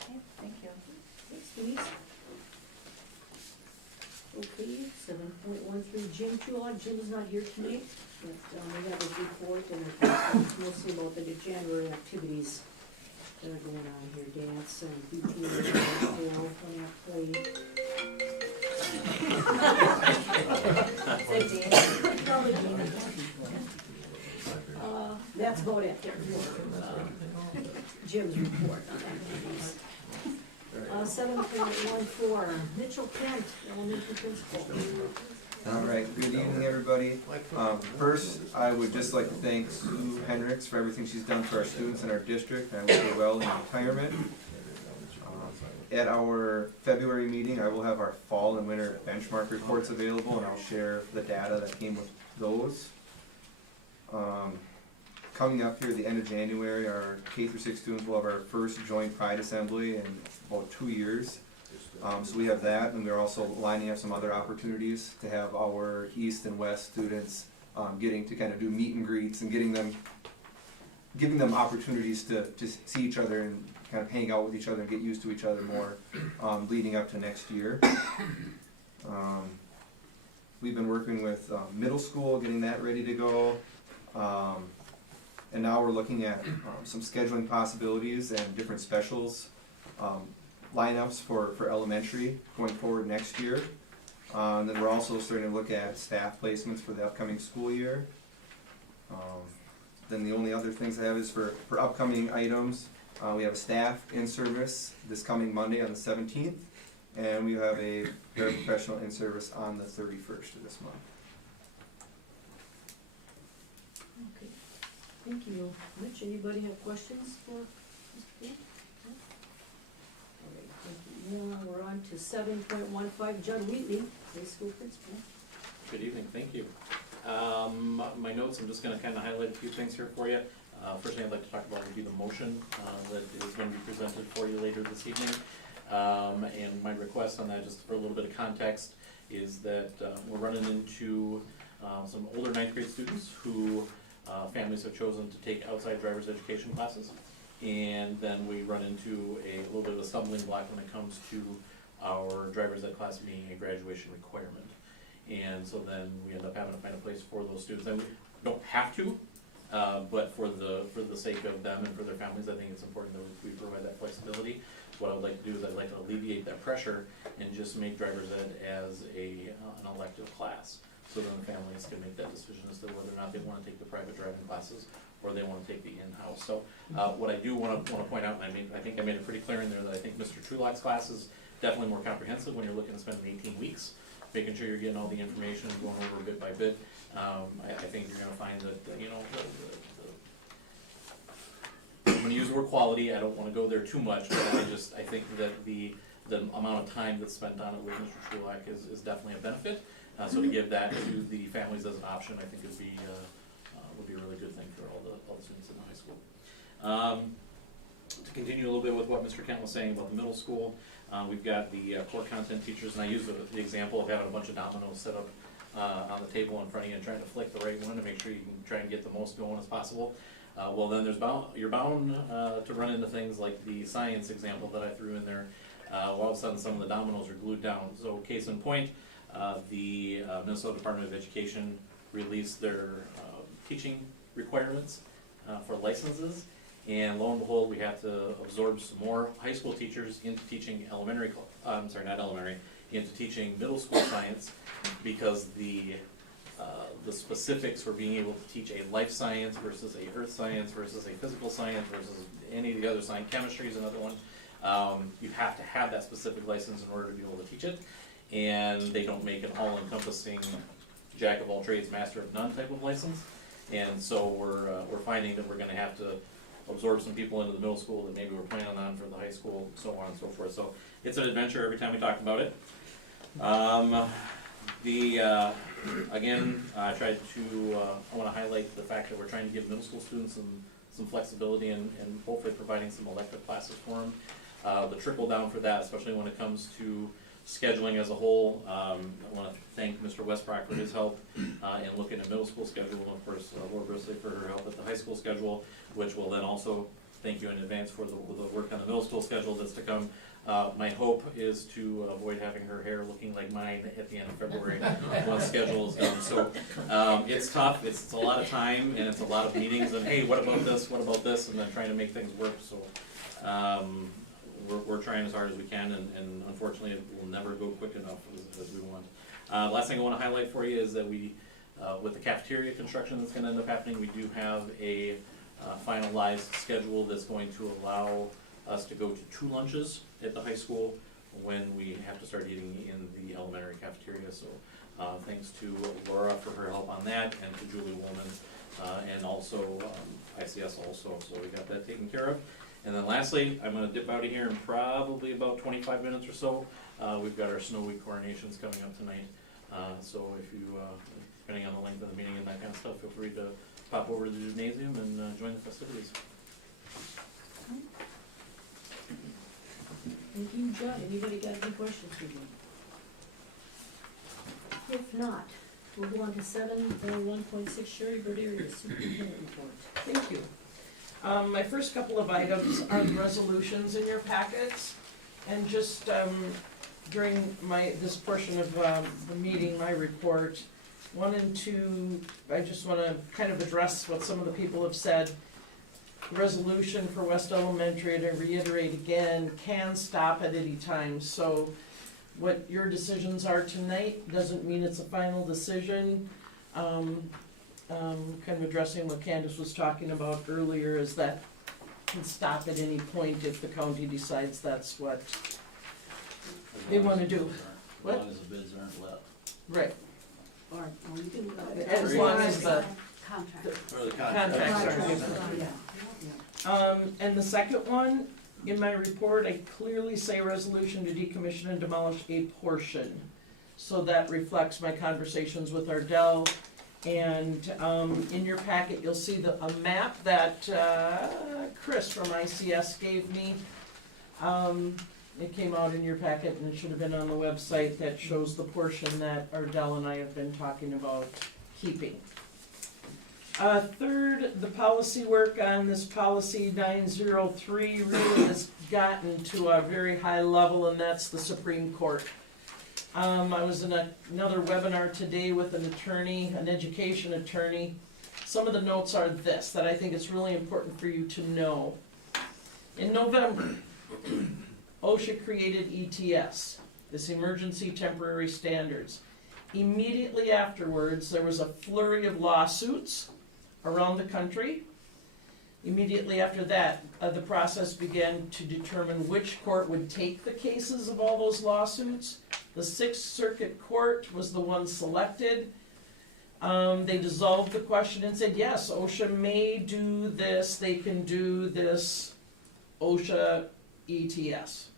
Okay, thank you. Thanks, Denise. Okay, 7.13, Jim Tulog. Jim is not here tonight, but we have a report, and it's mostly about the January activities that are going on here, dance and BPA, you know, play. Probably Dana. That's about it. Jim's report on activities. 7.14, Mitchell Kent, elementary principal. All right, good evening, everybody. First, I would just like to thank Sue Hendricks for everything she's done for our students in our district. I wish her well in retirement. At our February meeting, I will have our fall and winter benchmark reports available, and I'll share the data that came with those. Coming up here at the end of January, our K-6 students will have our first joint pride assembly in about 2 years. So we have that, and we're also lining up some other opportunities to have our East and West students getting to kind of do meet and greets and giving them opportunities to see each other and kind of hang out with each other and get used to each other more leading up to next year. We've been working with middle school, getting that ready to go. And now we're looking at some scheduling possibilities and different specials, lineups for elementary going forward next year. Then we're also starting to look at staff placements for the upcoming school year. Then the only other things I have is for upcoming items. We have a staff in-service this coming Monday on the 17th, and we have a paraprofessional in-service on the 31st of this month. Okay, thank you, Mitch. Anybody have questions for Ms. Payne? No? All right, thank you. Now we're on to 7.15, Judd Wheatley, high school principal. Good evening, thank you. My notes, I'm just gonna kinda highlight a few things here for you. First thing I'd like to talk about would be the motion that is going to be presented for you later this evening. And my request on that, just for a little bit of context, is that we're running into some older ninth grade students who families have chosen to take outside driver's education classes. And then we run into a little bit of a stumbling block when it comes to our driver's ed class being a graduation requirement. And so then we end up having to find a place for those students. And we don't have to, but for the sake of them and for their families, I think it's important that we provide that flexibility. What I would like to do is I'd like to alleviate that pressure and just make driver's ed as an elective class. So then the families can make that decision as to whether or not they want to take the private driving classes or they want to take the in-house. So what I do want to point out, and I think I made it pretty clear in there that I think Mr. Trulock's class is definitely more comprehensive when you're looking to spend 18 weeks, making sure you're getting all the information and going over bit by bit. I think you're going to find that, I'm going to use the word quality. I don't want to go there too much, but I think that the amount of time that's spent on it with Mr. Trulock is definitely a benefit. So to give that to the families as an option, I think would be a really good thing for all the students in the high school. To continue a little bit with what Mr. Kent was saying about the middle school, we've got the core content teachers, and I use the example of having a bunch of dominoes set up on the table in front of you and trying to flick the right one to make sure you can try and get the most going as possible. Well, then you're bound to run into things like the science example that I threw in there. All of a sudden, some of the dominoes are glued down. So, case in point, the Minnesota Department of Education released their teaching requirements for licenses, and lo and behold, we have to absorb some more high school teachers into teaching into teaching middle school science, because the specifics for being able to teach a life science versus a earth science versus a physical science versus any of the other science, chemistry is another one. You have to have that specific license in order to be able to teach it, and they don't make an all-encompassing jack of all trades, master of none type of license. And so we're finding that we're going to have to absorb some people into the middle school that maybe we're planning on for the high school, so on and so forth. So it's an adventure every time we talk about it. Again, I tried to, I want to highlight the fact that we're trying to give middle school students some flexibility and hopefully providing some elective classes for them. The trickle down for that, especially when it comes to scheduling as a whole. I want to thank Mr. Westbrook for his help in looking at middle school schedule, and of course Laura Brisley for her help at the high school schedule, which will then also thank you in advance for the work on the middle school schedule that's to come. My hope is to avoid having her hair looking like mine at the end of February once schedule is done. So it's tough, it's a lot of time, and it's a lot of meetings, and hey, what about this, and then trying to make things work. So we're trying as hard as we can, and unfortunately it will never go quick enough as we want. Last thing I want to highlight for you is that we, with the cafeteria construction that's going to end up happening, we do have a finalized schedule that's going to allow us to go to 2 lunches at the high school when we have to start eating in the elementary cafeteria. So thanks to Laura for her help on that, and to Julie Woolman, and also ICS also, so we got that taken care of. And then lastly, I'm going to dip out of here in probably about 25 minutes or so. We've got our Snow Week coronations coming up tonight. So if you, depending on the length of the meeting and that kind of stuff, feel free to pop over to the gymnasium and join the festivities. Thank you, Judd. Anybody got any questions for me? If not, we'll go on to 7.1.6, Sherry Berderia, Superintendent Report. Thank you. My first couple of items are the resolutions in your packets, and just during this portion of the meeting, my report, 1 and 2, I just want to kind of address what some of the people have said. The resolution for West Elementary, to reiterate again, can stop at any time. So what your decisions are tonight doesn't mean it's a final decision. Kind of addressing what Candace was talking about earlier, is that can stop at any point if the county decides that's what they want to do. As long as the bids aren't let. Right. Or you can. As long as the Contract. Or the contracts are. And the second one, in my report, I clearly say resolution to decommission and demolish a portion. So that reflects my conversations with Ardell. And in your packet, you'll see a map that Chris from ICS gave me. it came out in your packet and it should have been on the website that shows the portion that Ardell and I have been talking about keeping. Third, the policy work on this policy 903 really has gotten to a very high level, and that's the Supreme Court. I was in another webinar today with an attorney, an education attorney. Some of the notes are this, that I think it's really important for you to know. In November, OSHA created ETS, this Emergency Temporary Standards. Immediately afterwards, there was a flurry of lawsuits around the country. Immediately after that, the process began to determine which court would take the cases of all those lawsuits. The Sixth Circuit Court was the one selected. They dissolved the question and said, yes, OSHA may do this, they can do this OSHA ETS.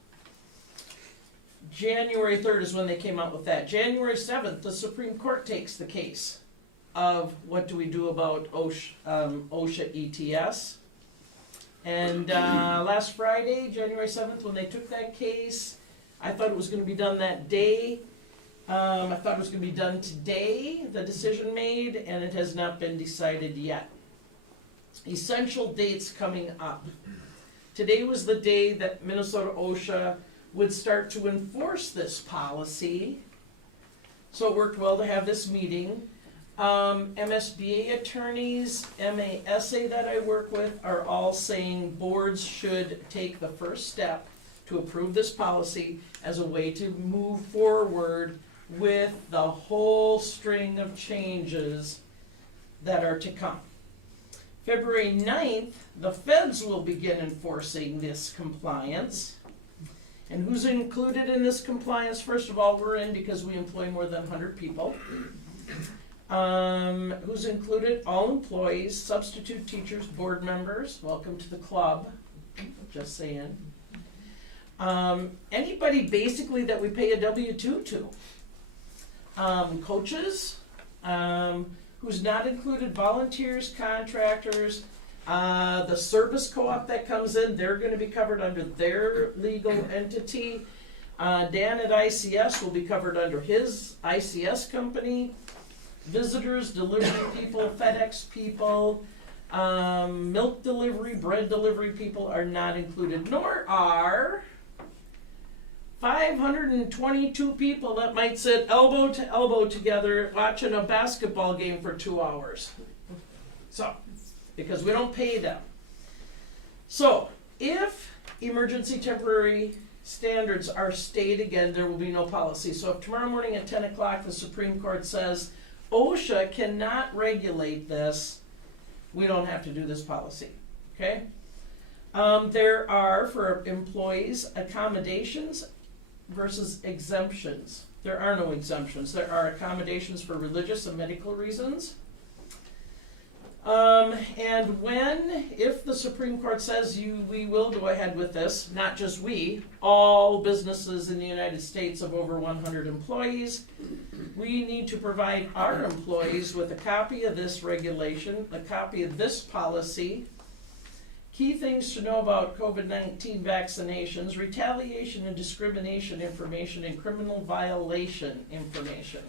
January 3rd is when they came out with that. January 7th, the Supreme Court takes the case of what do we do about OSHA ETS. And last Friday, January 7th, when they took that case, I thought it was going to be done that day. I thought it was going to be done today, the decision made, and it has not been decided yet. Essential dates coming up. Today was the day that Minnesota OSHA would start to enforce this policy. So it worked well to have this meeting. MSBA attorneys, MASA that I work with, are all saying boards should take the first step to approve this policy as a way to move forward with the whole string of changes that are to come. February 9th, the feds will begin enforcing this compliance. And who's included in this compliance? First of all, we're in because we employ more than 100 people. Who's included? All employees, substitute teachers, board members. Welcome to the club. Just saying. Anybody basically that we pay a W-2 to. Coaches, who's not included, volunteers, contractors, the service co-op that comes in, they're going to be covered under their legal entity. Dan at ICS will be covered under his ICS company. Visitors, delivery people, FedEx people, milk delivery, bread delivery people are not included, nor are 522 people that might sit elbow to elbow together watching a basketball game for 2 hours. So, because we don't pay them. So, if emergency temporary standards are stayed again, there will be no policy. So if tomorrow morning at 10 o'clock the Supreme Court says OSHA cannot regulate this, we don't have to do this policy, okay? There are, for employees, accommodations versus exemptions. There are no exemptions. There are accommodations for religious and medical reasons. And if the Supreme Court says we will go ahead with this, not just we, all businesses in the United States of over 100 employees, we need to provide our employees with a copy of this regulation, a copy of this policy. Key things to know about COVID-19 vaccinations, retaliation and discrimination information, and criminal violation information.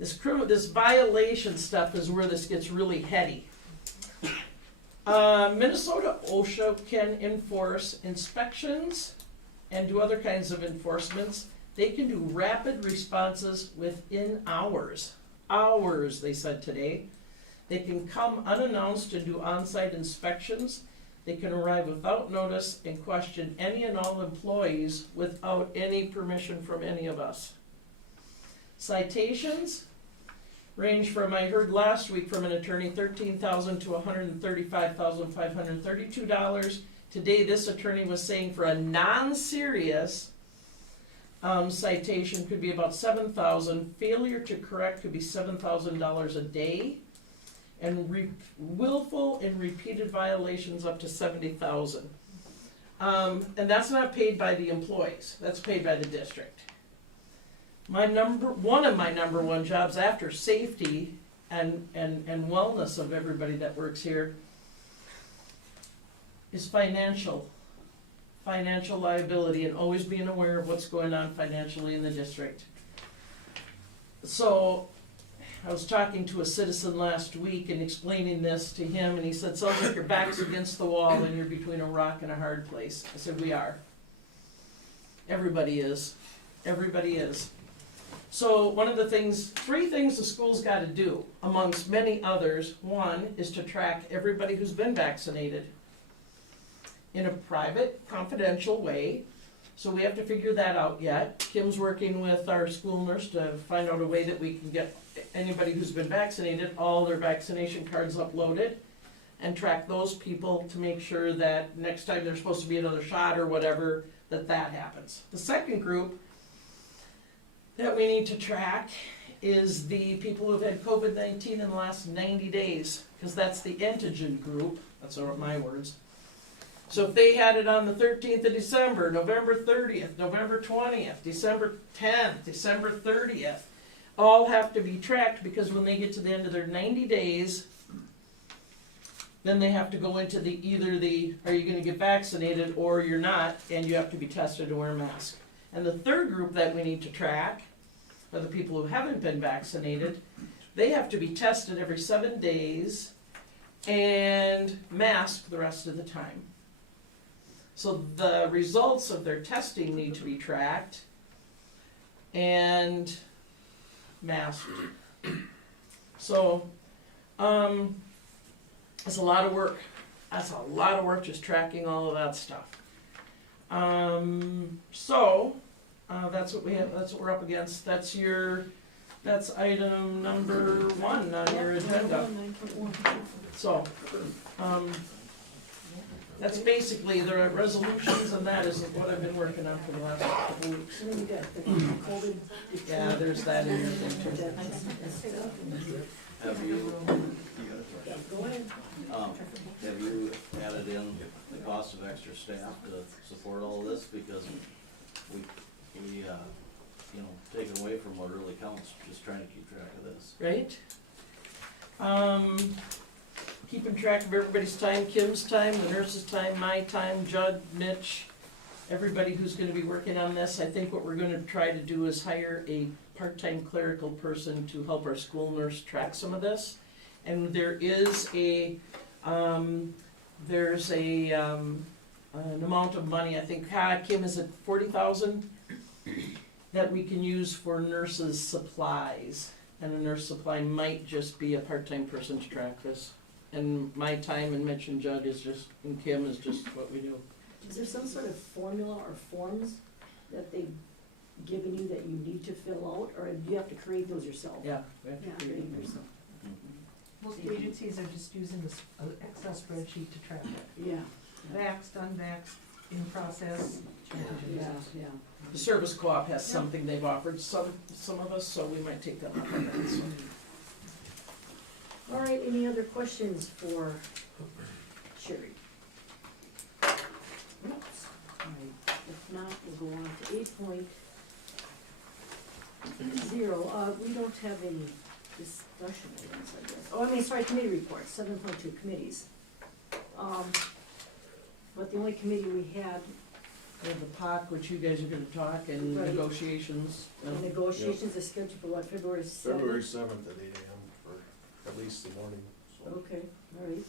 This violation stuff is where this gets really heady. Minnesota OSHA can enforce inspections and do other kinds of enforcements. They can do rapid responses within hours. Hours, they said today. They can come unannounced and do on-site inspections. They can arrive without notice and question any and all employees without any permission from any of us. Citations range from, I heard last week from an attorney, $13,000 to $135,532. Today, this attorney was saying for a non-serious citation could be about $7,000. Failure to correct could be $7,000 a day. And willful and repeated violations up to $70,000. And that's not paid by the employees. That's paid by the district. One of my number one jobs after safety and wellness of everybody that works here is financial financial liability and always being aware of what's going on financially in the district. So, I was talking to a citizen last week and explaining this to him, and he said, sounds like your back's against the wall and you're between a rock and a hard place. I said, we are. Everybody is. Everybody is. So one of the things, 3 things the school's gotta do, amongst many others, one is to track everybody who's been vaccinated in a private, confidential way. So we have to figure that out yet. Kim's working with our school nurse to find out a way that we can get anybody who's been vaccinated, all their vaccination cards uploaded, and track those people to make sure that next time there's supposed to be another shot or whatever, that happens. The second group that we need to track is the people who've had COVID-19 in the last 90 days, because that's the antigen group, that's my words. So if they had it on the 13th of December, November 30th, November 20th, December 10th, December 30th, all have to be tracked, because when they get to the end of their 90 days, then they have to go into either are you gonna get vaccinated or you're not, and you have to be tested and wear a mask. And the third group that we need to track are the people who haven't been vaccinated. They have to be tested every 7 days and masked the rest of the time. So the results of their testing need to be tracked and masked. So, it's a lot of work. That's a lot of work, just tracking all of that stuff. That's what we have, that's what we're up against. That's item number 1 on your agenda. So, that's basically the resolutions, and that is what I've been working on for the last couple of weeks. And then you got the COVID. Yeah, there's that in your thing too. Have you, Go ahead. have you added in the cost of extra staff to support all of this? Because we take away from what really counts, just trying to keep track of this. Right? Keeping track of everybody's time, Kim's time, the nurse's time, my time, Judd, Mitch, everybody who's gonna be working on this. I think what we're gonna try to do is hire a part-time clerical person to help our school nurse track some of this. And there is an amount of money, I think, Kim, is it 40,000? That we can use for nurses' supplies. And a nurse supply might just be a part-time person to track this. And my time and Mitch and Judd and Kim is just what we do. Is there some sort of formula or forms that they've given you that you need to fill out, or do you have to create those yourself? Yeah, we have to Yeah, create create it. yourself. Most agencies are just using this Excel spreadsheet to track it. Yeah. Vaxxed, unvaxxed, in process. Yeah. The service co-op has something they've offered some of us, so we might take them up on that, so. All right, any other questions for Sherry? Oops. All right, if not, we'll go on to 8.0. We don't have any discussion items, I guess. Oh, I mean, sorry, committee reports, 7.2 committees. But the only committee we had, We have the POC, which you guys are gonna talk, and Right. negotiations. the negotiations is scheduled for what, February 7th? February 7th at 8 AM for at least the morning, so. Okay, all right.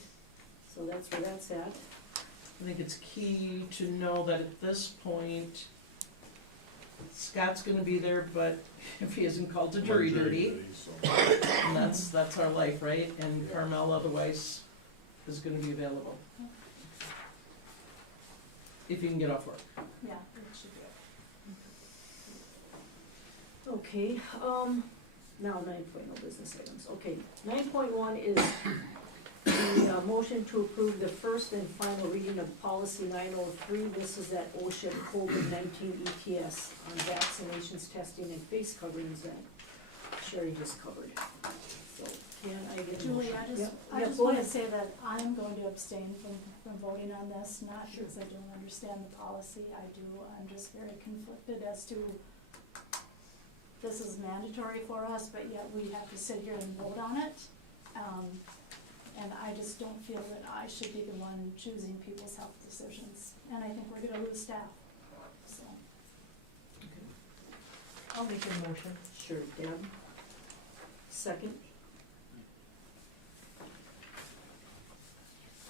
So that's where that's at. I think it's key to know that at this point, Scott's gonna be there, but if he isn't called to jury duty, So, and that's our life, right? And Carmel otherwise is gonna be available. If you can get off work. Yeah, it should be. Okay, now 9.0 business items. Okay, 9.1 is the motion to approve the first and final reading of policy 903. This is that OSHA COVID-19 ETS on vaccinations, testing, and face coverings that Sherry just covered. So, can I get a motion? Julie, I just go wanna ahead. say that I'm going to abstain from voting on this, not because I don't understand the policy, I do, I'm just very conflicted as to this is mandatory for us, but yet we have to sit here and vote on it. And I just don't feel that I should be the one choosing people's health decisions, and I think we're gonna lose staff, so. I'll make a motion. Sure, Deb. Second.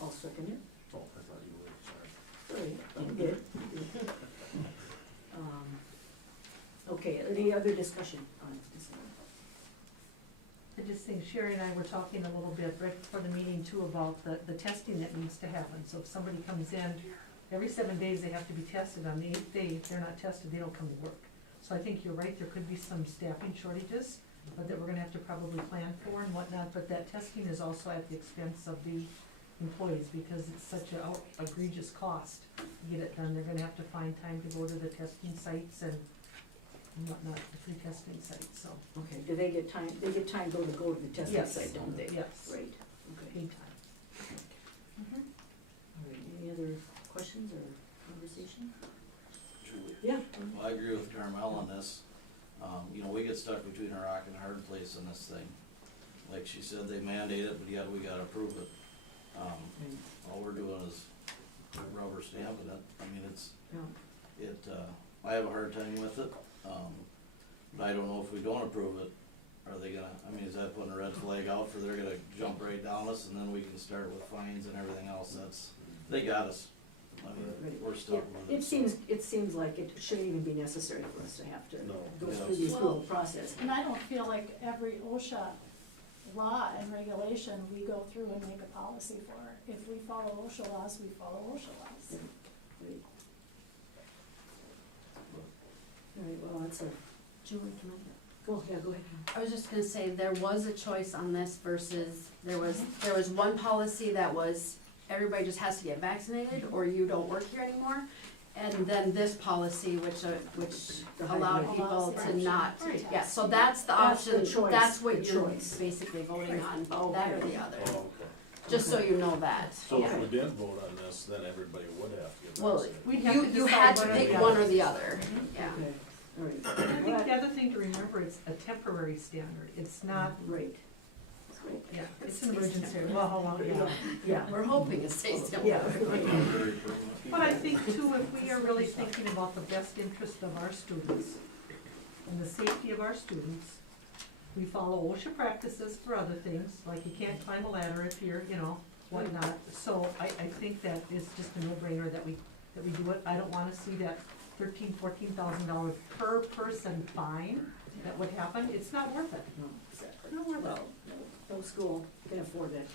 I'll second it. Oh, I thought you were, sorry. Sorry, you did. Okay, any other discussion on this one? I just think Sherry and I were talking a little bit right before the meeting too about the testing that needs to happen. So if somebody comes in, every 7 days they have to be tested. On the 8th day, if they're not tested, they don't come to work. So I think you're right, there could be some staffing shortages, but that we're gonna have to probably plan for and whatnot. But that testing is also at the expense of the employees because it's such a egregious cost to get it done. They're gonna have to find time to go to the testing sites and whatnot, the free testing sites, so. Okay, do they get time, to go to the testing Yes. site, don't they? Yes. Right, okay. Paid time. All right, any other questions or conversation? Julie. Yeah. Well, I agree with Carmel on this. You know, we get stuck between a rock and a hard place in this thing. Like she said, they mandate it, but yet we gotta approve it. All we're doing is rubber stamping it. I mean, I have a hard time with it. But I don't know if we don't approve it, are they gonna, I mean, is that putting a red flag out for they're gonna jump right down us and then we can start with fines and everything else? They got us. I mean, we're stuck with it. It seems like it shouldn't even be necessary for us to have to No. go through the approval process. And I don't feel like every OSHA law and regulation we go through and make a policy for. If we follow OSHA laws, we follow OSHA laws. Right. All right, well, that's a, Julie, can I? go ahead. I was just gonna say, there was a choice on this versus, there was one policy that was, everybody just has to get vaccinated or you don't work here anymore. And then this policy, which allowed people Allows the to option not, to test. yeah, so that's the That's the option, choice, that's what the you're choice. basically voting on, Okay. that or the other. Oh, okay. Just so you know that, So yeah. if we didn't vote on this, then everybody would have to get Well, vaccinated. We'd have you decide had to one or pick the one other. or the other, yeah. Okay, all right. I think the other thing to remember, it's a temporary standard. It's not, Right. yeah, it's an emergency. Well, how long, yeah. Yeah. We're hoping it stays down. Yeah. But I think too, if we are really thinking about the best interest of our students and the safety of our students, we follow OSHA practices for other things, like you can't climb a ladder if you're, whatnot. So I think that is just a no-brainer that we do it. I don't wanna see that $13,000-14,000 per person fine that would happen. It's not worth it. No, exactly. Not worth Well, it. no school can afford that.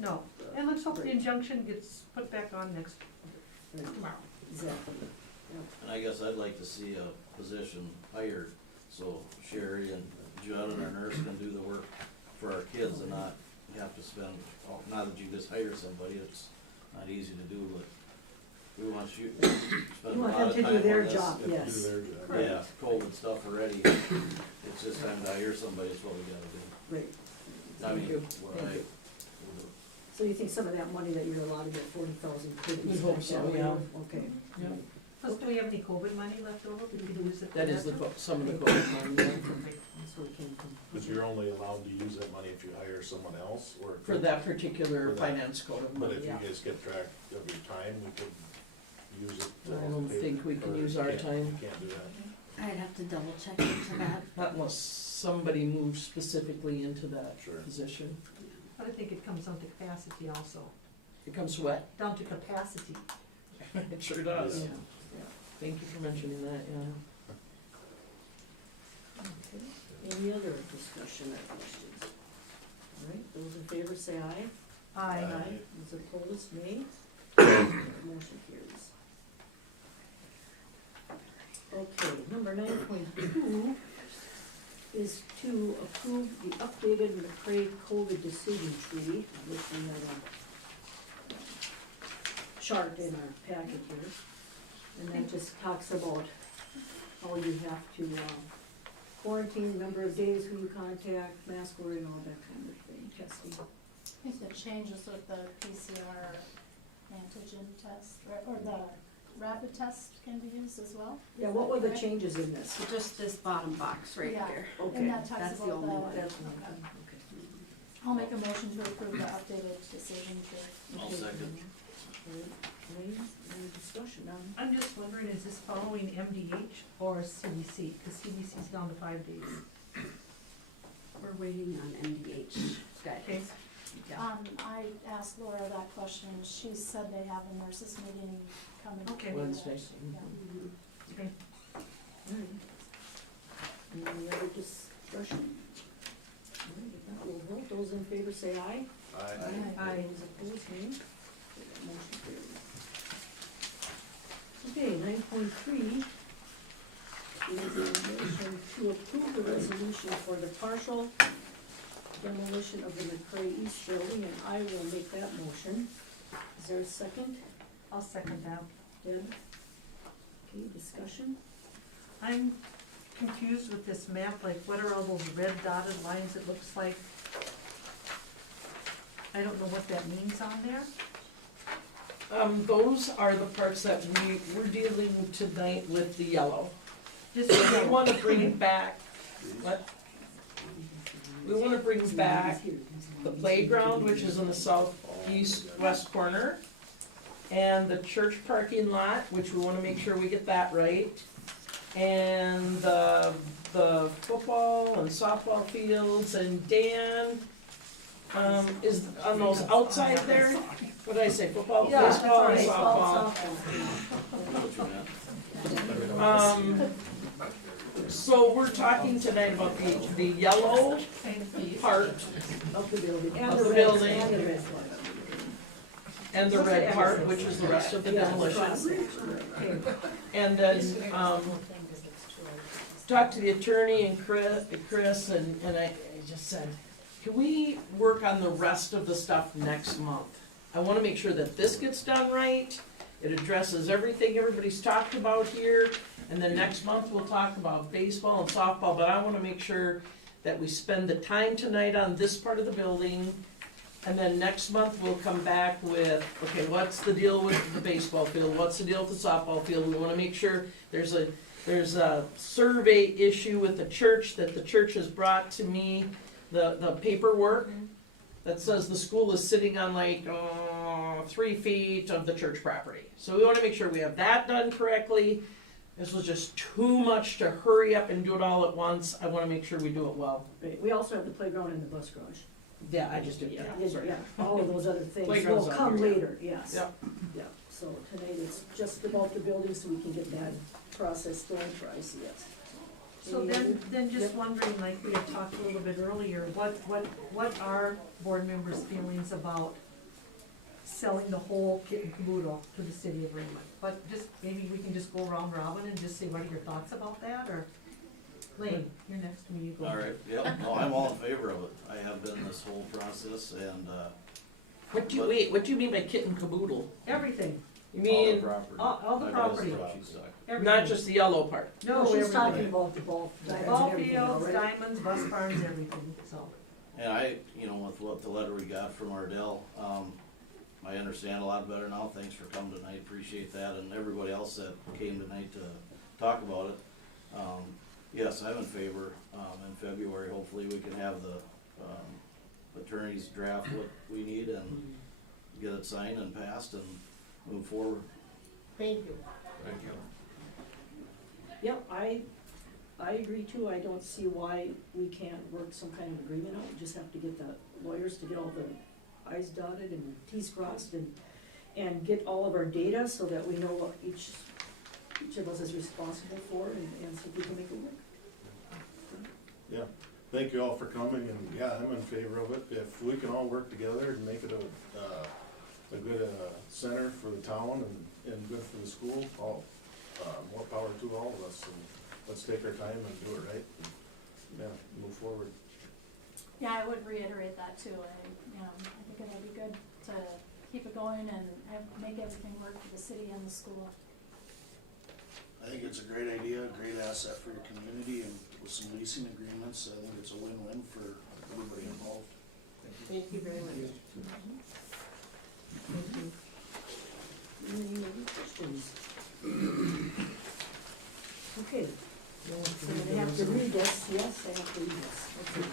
No. And let's hope the injunction gets put back on next, Right. tomorrow. Exactly. And I guess I'd like to see a position hired, so Sherry and Judd and our nurse can do the work for our kids and not have to spend, not that you just hire somebody, it's not easy to do, but we want you to spend a You want lot of them to time do their on this. job, Have to yes. do their job. Yeah, COVID stuff already, it's just time to hire somebody, is what we gotta do. Great. I Thank mean, you. what Thank I, you. So you think some of that money that you're allowed to get, 40,000, could be We hope spent so, that way? yeah. Okay. Yeah. Plus, do we have any COVID money left over? We could use it for That is some of the COVID money, yeah. That's where it came from. But you're only allowed to use that money if you hire someone else, or. For that particular For that. finance code of But money, if you yeah. guys get track of your time, we could use it. to I don't pay- think we can or use our can't- time. You can't do that. I'd have to double check into that. Not unless somebody moves specifically into that Sure. position. But I think it comes down to capacity also, It comes to what? down to capacity. It sure does. Yeah. Thank you for mentioning that, yeah. Okay. Any other discussion or questions? All right, those in favor say aye. Aye. Those opposed, nay. Motion carries. Okay, number 9.2 is to approve the updated Mcrae COVID decision tree, which we have a chart in our packet here. And that just talks about how you have to quarantine, number of days who you contact, mask wearing, all that kind of thing, testing. I think the changes with the PCR antigen test, or the rapid test can be used as well. Yeah, what were the changes in this? Just this bottom box right Yeah. here. Okay. And that talks That's the about only one. That's okay. one thing, okay. I'll make a motion to approve the updated decision to. I'll second. Any discussion on? I'm just wondering, is this following MDH or CDC? Cause CDC's down to 5 days. We're waiting on MDH guidance. Yeah. I asked Laura that question, and she said they have a nurses meeting coming. Okay. Wednesday. Yeah. Okay. Any other discussion? All right, if not, we'll vote. Those in favor say aye. Aye. Those opposed, nay. Motion carries. Okay, 9.3 is a motion to approve the resolution for the partial demolition of the Mcrae East building, and I will make that motion. Is there a second? I'll second that. Deb? Okay, discussion? I'm confused with this map, like what are all those red dotted lines it looks like? I don't know what that means on there. Those are the parts that we're dealing tonight with the yellow. Just We wanna bring back, what? We wanna bring back the playground, which is in the southeast west corner, and the church parking lot, which we wanna make sure we get that right, and the football and softball fields, and Dan, is on those outside there, what did I say, football, Yeah, baseball, and that's right. softball? So we're talking tonight about the yellow part Of the building. of the building And the red one. and the red part, which is the rest of the Yeah, demolition. okay. And then, talked to the attorney and Chris, and I just said, can we work on the rest of the stuff next month? I wanna make sure that this gets done right, it addresses everything everybody's talked about here, and then next month we'll talk about baseball and softball, but I wanna make sure that we spend the time tonight on this part of the building, and then next month we'll come back with, okay, what's the deal with the baseball field, what's the deal with the softball field, we wanna make sure there's a survey issue with the church that the church has brought to me, the paperwork that says the school is sitting on like, 3 feet of the church property. So we wanna make sure we have that done correctly. This was just too much to hurry up and do it all at once. I wanna make sure we do it well. Right, we also have the playground and the bus garage. Yeah, I just did, yeah, sorry. Yeah, all of those other things Playground's will up come here, yeah. later, yes. Yep. Yeah, so tonight it's just about the building so we can get that process going for ICS. So then just Yep. wondering, like we had talked a little bit earlier, what are board members' feelings about selling the whole kit and caboodle to the city of Raymond? But just, maybe we can just go round robin and just say, what are your thoughts about that, or? Lane, you're next to me, you go. All right, yep, no, I'm all in favor of it. I have been this whole process and, What do you mean by kit and caboodle? Everything, You all the mean, property. all the I guess property. what she's talking. everything. not just the yellow part? No, She's talking everything. about the ball diamonds Ball and everything, all fields, right? diamonds, bus barns, everything, so. And I, with what the letter we got from Ardell, I understand a lot better now. Thanks for coming tonight, appreciate that, and everybody else that came tonight to talk about it. Yes, I'm in favor. In February, hopefully we can have the attorneys draft what we need and get it signed and passed and move forward. Thank you. Thank you. Yep, I agree too. I don't see why we can't work some kind of agreement out. We just have to get the lawyers to get all the i's dotted and t's crossed and get all of our data so that we know what each of us is responsible for and so we can make it work. Yeah, thank you all for coming, and yeah, I'm in favor of it. If we can all work together and make it a good center for the town and good for the school, more power to all of us, and let's take our time and do it right, and, yeah, move forward. Yeah, I would reiterate that too. I think it'll be good to keep it going and make everything work for the city and the school. I think it's a great idea, a great asset for your community, and with some leasing agreements, I think it's a win-win for everybody involved. Thank you very much. Thank you. Any other questions? Okay, so I have to read this, yes, I have to read this. Okay.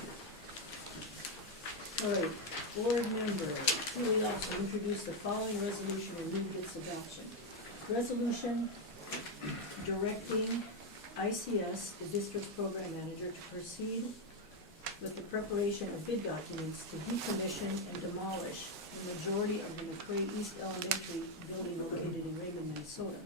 All right, board member Julie Lux will introduce the following resolution and move its adoption. Resolution directing ICS, the district's program manager, to proceed with the preparation of bid documents to decommission and demolish the majority of the Mcrae East Elementary building located in Raymond, Minnesota.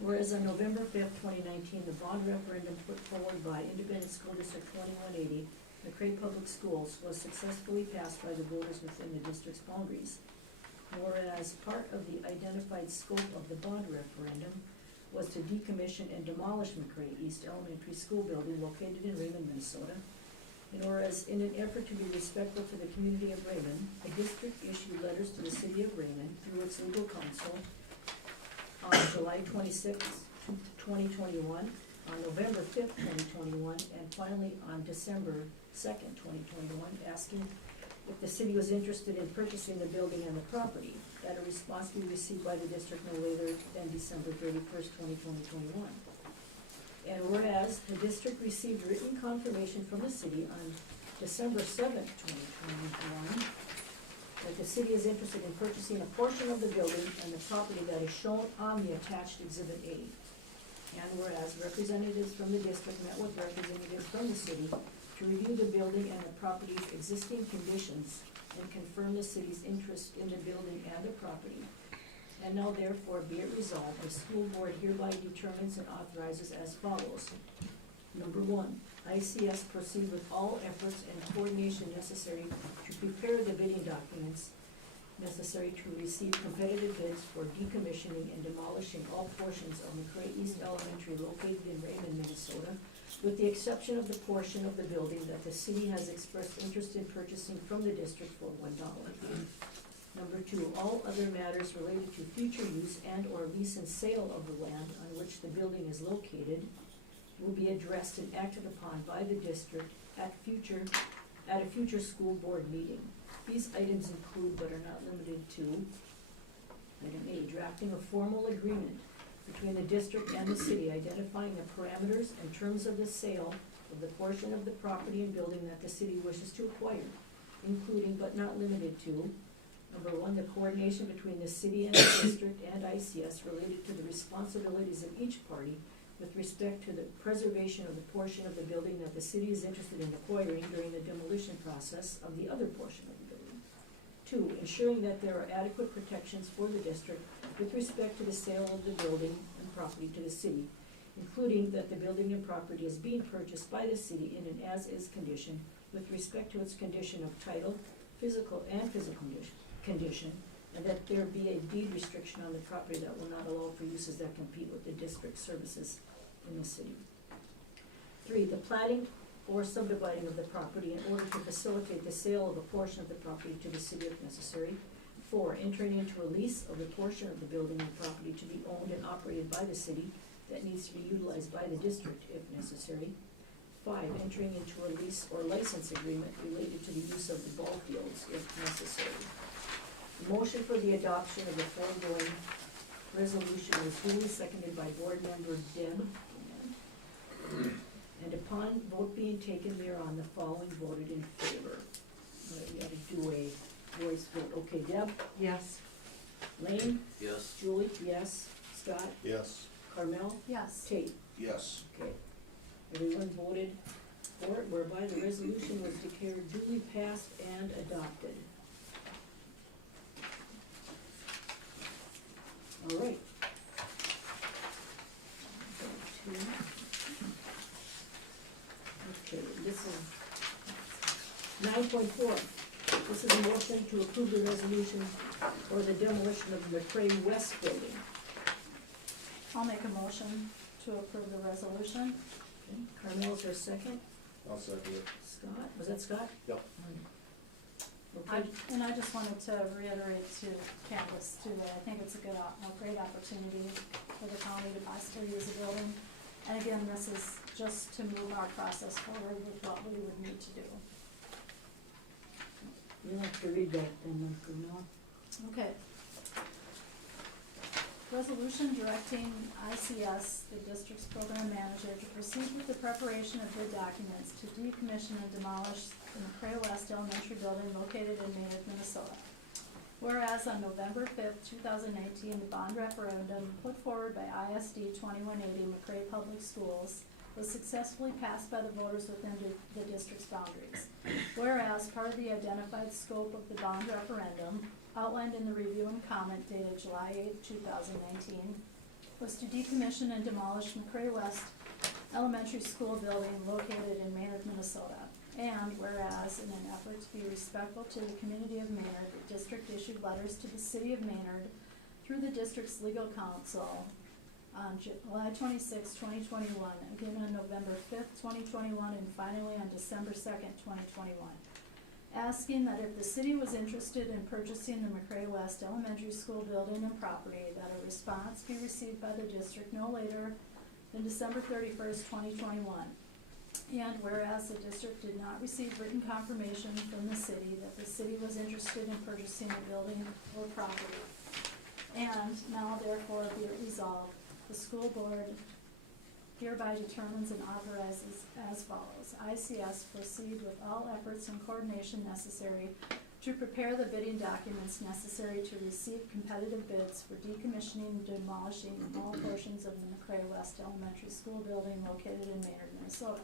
Whereas on November 5th, 2019, the bond referendum put forward by Independent School District 2180, Mcrae Public Schools, was successfully passed by the voters within the district's boundaries. Whereas part of the identified scope of the bond referendum was to decommission and demolish Mcrae East Elementary School building located in Raymond, Minnesota. And whereas in an effort to be respectful to the community of Raymond, the district issued letters to the city of Raymond through its legal counsel on July 26th, 2021, on November 5th, 2021, and finally on December 2nd, 2021, asking if the city was interested in purchasing the building and the property, that a response be received by the district no later than December 31st, 2021. And whereas the district received written confirmation from the city on December 7th, 2021, that the city is interested in purchasing a portion of the building and the property that is shown on the attached Exhibit A. And whereas representatives from the district met with representatives from the city to review the building and the property's existing conditions and confirm the city's interest in the building and the property. And now therefore be it resolved, the school board hereby determines and authorizes as follows. Number one, ICS proceed with all efforts and coordination necessary to prepare the bidding documents necessary to receive competitive bids for decommissioning and demolishing all portions of Mcrae East Elementary located in Raymond, Minnesota, with the exception of the portion of the building that the city has expressed interest in purchasing from the district for $1. Number two, all other matters related to future use and or lease and sale of the land on which the building is located will be addressed and acted upon by the district at a future school board meeting. These items include, but are not limited to, item A, drafting a formal agreement between the district and the city identifying the parameters and terms of the sale of the portion of the property and building that the city wishes to acquire, including but not limited to, number one, the coordination between the city and the district and ICS related to the responsibilities of each party with respect to the preservation of the portion of the building that the city is interested in acquiring during the demolition process of the other portion of the building. Two, ensuring that there are adequate protections for the district with respect to the sale of the building and property to the city, including that the building and property is being purchased by the city in an as-is condition with respect to its condition of title, physical condition, and that there be a deed restriction on the property that will not allow for uses that compete with the district services in the city. Three, the platting or subdividing of the property in order to facilitate the sale of a portion of the property to the city if necessary. Four, entering into a lease of the portion of the building and property to be owned and operated by the city that needs to be utilized by the district if necessary. Five, entering into a lease or license agreement related to the use of the ball fields if necessary. The motion for the adoption of the foregoing resolution was duly seconded by board member Deb. And upon vote being taken thereon, the following voted in favor. We gotta do a voice vote. Okay, Deb? Yes. Lane? Yes. Julie? Yes. Scott? Yes. Carmel? Yes. Tate? Yes. Okay. Everyone voted for it, whereby the resolution was declared duly passed and adopted. All right. Okay, this is 9.4. This is a motion to approve the resolution for the demolition of the Mcrae West building. I'll make a motion to approve the resolution. Okay, Carmel, is there a second? I'll second it. Scott, was that Scott? Yep. Okay, And I just wanted to reiterate to Candace too, that I think it's a great opportunity for the county to possibly use the building. And again, this is just to move our process forward with what we would need to do. you'll have to read that then, Carmel. Okay. Resolution directing ICS, the district's program manager, to proceed with the preparation of bid documents to decommission and demolish the Mcrae West Elementary Building located in Maynard, Minnesota. Whereas on November 5th, 2019, the bond referendum put forward by ISD 2180 Mcrae Public Schools was successfully passed by the voters within the district's boundaries. Whereas part of the identified scope of the bond referendum, outlined in the review and comment dated July 8, 2019, was to decommission and demolish Mcrae West Elementary School building located in Maynard, Minnesota. And whereas in an effort to be respectful to the community of Maynard, the district issued letters to the city of Maynard through the district's legal counsel on July 26, 2021, again on November 5th, 2021, and finally on December 2nd, 2021. Asking that if the city was interested in purchasing the Mcrae West Elementary School building and property, that a response be received by the district no later than December 31st, 2021. And whereas the district did not receive written confirmation from the city that the city was interested in purchasing the building or property. And now therefore be it resolved, the school board hereby determines and authorizes as follows. ICS proceed with all efforts and coordination necessary to prepare the bidding documents necessary to receive competitive bids for decommissioning and demolishing all portions of the Mcrae West Elementary School building located in Maynard, Minnesota.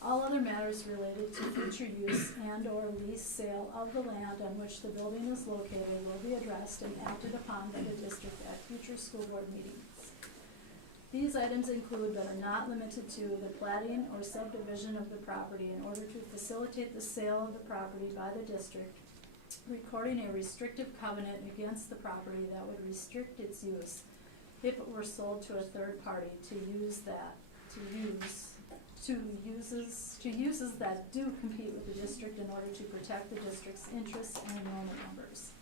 All other matters related to future use and/or lease sale of the land on which the building is located will be addressed and acted upon by the district at future school board meetings. These items include, but are not limited to, the platting or subdivision of the property in order to facilitate the sale of the property by the district, recording a restrictive covenant against the property that would restrict its use if it were sold to a third party to uses that do compete with the district in order to protect the district's interests and enrollment numbers.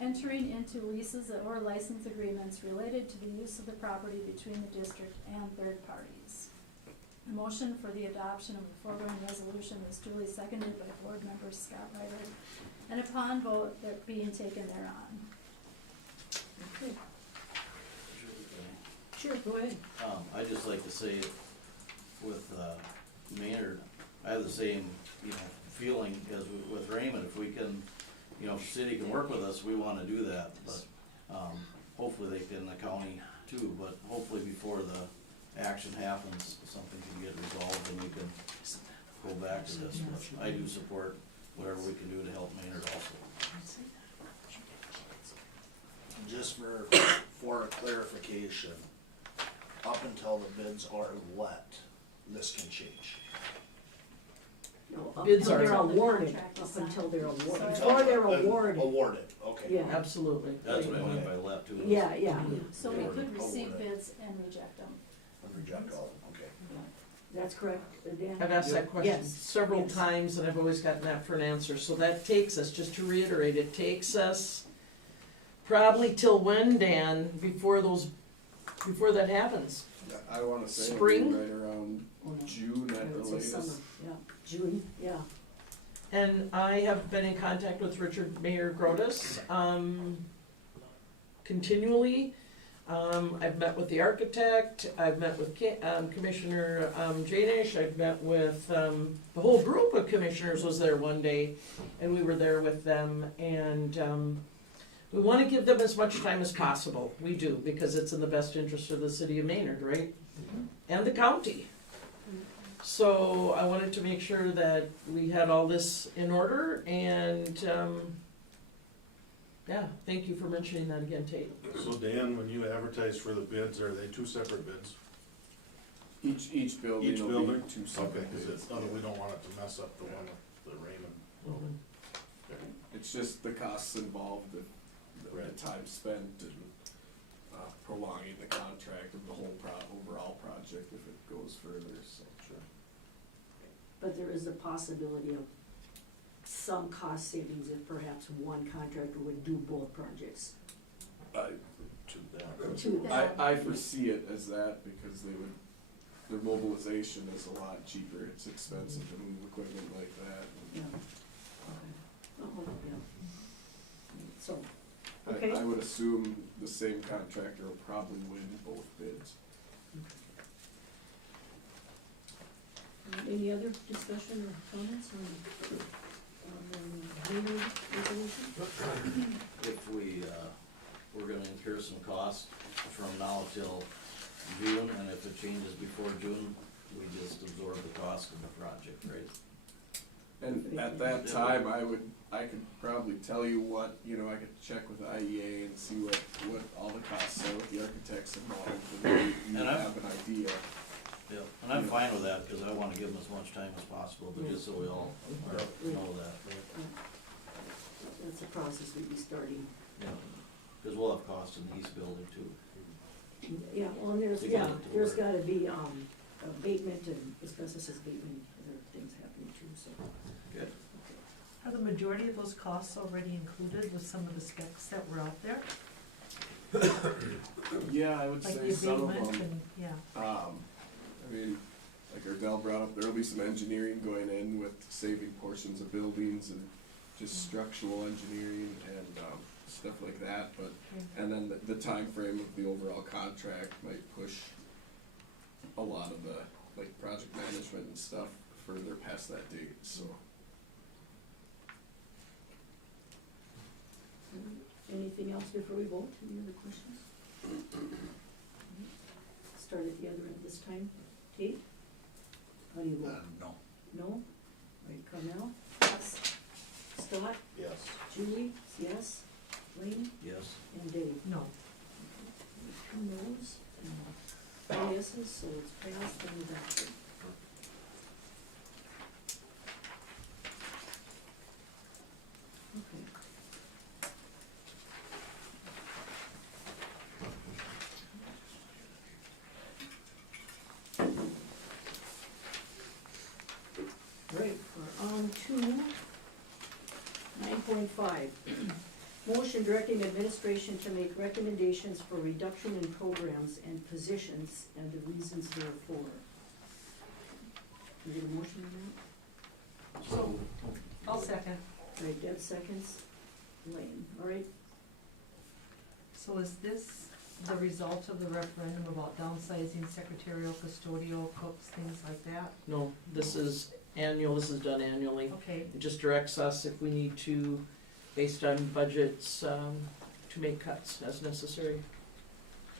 Entering into leases or license agreements related to the use of the property between the district and third parties. A motion for the adoption of the foregoing resolution was duly seconded by board member Scott Ryder, and upon vote that being taken thereon. Okay. Sure, go ahead. I'd just like to say with Maynard, I have the same, feeling as with Raymond. If we can, if the city can work with us, we wanna do that, but, hopefully they can, the county too, but hopefully before the action happens, something can get resolved and we can go back to this. But I do support whatever we can do to help Maynard also. Just for a clarification, up until the bids are let, this can change. No, up Bids until are- they're awarded, Contract is up signed. until they're awarded, So- before they're awarded, Awarded, okay. yeah, Absolutely. That's what I meant by left too. yeah, yeah, So we could receive bids and reject them. Reject all, okay. that's correct, Dan. I've asked that question Yes, several yes. times and I've always gotten that for an answer. So that takes us, just to reiterate, it takes us probably till when, Dan, before that happens? I wanna say it'll be Spring? right around Oh, no. June I at the would say latest. summer, yeah, June, yeah. And I have been in contact with Mayor Grotus, continually. I've met with the architect, I've met with Commissioner Janish, I've met with, the whole group of commissioners was there one day, and we were there with them, and, we wanna give them as much time as possible, we do, because it's in the best interest of the city of Maynard, right? And the county. So I wanted to make sure that we had all this in order, and, yeah, thank you for mentioning that again, Tate. So Dan, when you advertise for the bids, are they two separate bids? Each building Each will building? be two Okay, separate cause bids. it's, we don't want it to mess up the one with the Raymond. It's just the costs involved, the Right. time spent and prolonging the contract of the whole overall project if it goes further, so. Sure. But there is a possibility of some cost savings if perhaps one contractor would do both projects. To them. To them. I foresee it as that because their mobilization is a lot cheaper, it's expensive to move equipment like that. Yeah. Okay. Oh, yeah. So, Okay. I would assume the same contractor will probably win both bids. Any other discussion or comments on the Rhema resolution? If we're gonna incur some costs from now till June, and if it changes before June, we just absorb the cost of the project, right? And at that time, I could probably tell you what, I could check with IEA and see what all the costs are with the architects involved, and then you And have an idea. Yeah, and I'm fine with that, cause I wanna give them as much time as possible, but just so we all know that. That's a process we'd be starting. Yeah, cause we'll have costs in the east building too. Yeah, well, and there's, To get it to there's work. gotta be, abatement and asbestos abatement, other things happening too, so. Good. Are the majority of those costs already included with some of the specs that were out there? Yeah, I would Like say the some of abatement them. and, yeah. I mean, like Ardell brought up, there'll be some engineering going in with saving portions of buildings and just structural engineering and, stuff like that, but, and then the timeframe of the overall contract might push a lot of the, like, project management and stuff further past that date, so. Anything else before we vote? Any other questions? Start at the other end this time. Kate? How do you vote? No. No? All right, Carmel? Yes. Scott? Yes. Julie? Yes? Wayne? Yes. And Dave? No. Two noes and four yeses, so it's passed and adopted. Okay. Right, we're on to 9.5. Motion directing administration to make recommendations for reduction in programs and positions and the reasons therefore. Can we get a motion on that? So, I'll second. All right, Deb seconds. Lane, all right? So is this the result of the referendum about downsizing secretarial, custodial, cooks, things like that? No, this is annual, this is done annually. Okay, It just directs us if we need to, based on budgets, to make cuts as necessary.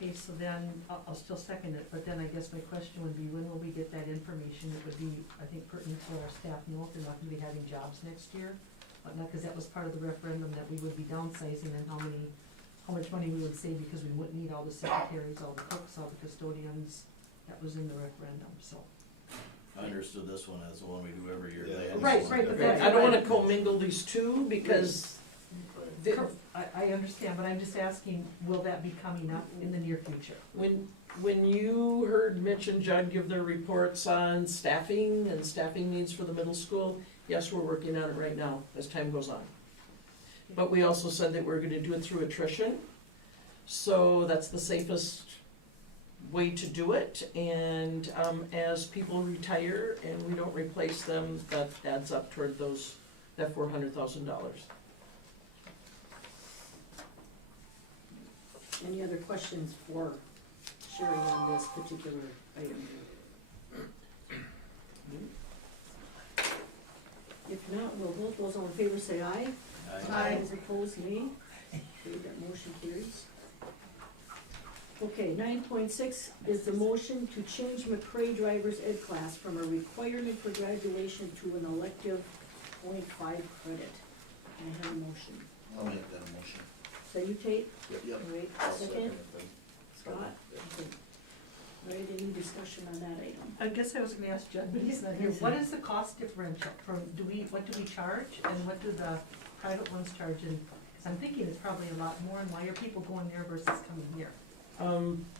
okay, so then, I'll still second it, but then I guess my question would be, when will we get that information? It would be, I think, pertinent to our staff know if they're not gonna be having jobs next year. But not, cause that was part of the referendum, that we would be downsizing and how much money we would save because we wouldn't need all the secretaries, all the cooks, all the custodians. That was in the referendum, so. I understood this one as the one we do every year. Yeah. They- Right, but that's. I don't wanna commingle these two because I understand, but I'm just asking, will that be coming up in the near future? when you heard Mitch and Judd give their reports on staffing and staffing needs for the middle school, yes, we're working on it right now as time goes on. But we also said that we're gonna do it through attrition, so that's the safest way to do it. And as people retire and we don't replace them, that adds up toward that $400,000. Any other questions for Sherry on this particular item? If not, we'll vote. Those all in favor say aye. Aye. Those opposed, nay. Okay, that motion carries. Okay, 9.6 is the motion to change Mcrae driver's ed class from a requirement for graduation to an elective .5 credit. Can I have a motion? I'll make that a motion. So you Tate? Yep. All right, second? Scott? Okay. All right, any discussion on that item? I guess I was gonna ask Judd, but he's not here. What is the cost differential from, what do we charge and what do the private ones charge? And, cause I'm thinking it's probably a lot more, and why are people going there versus coming here?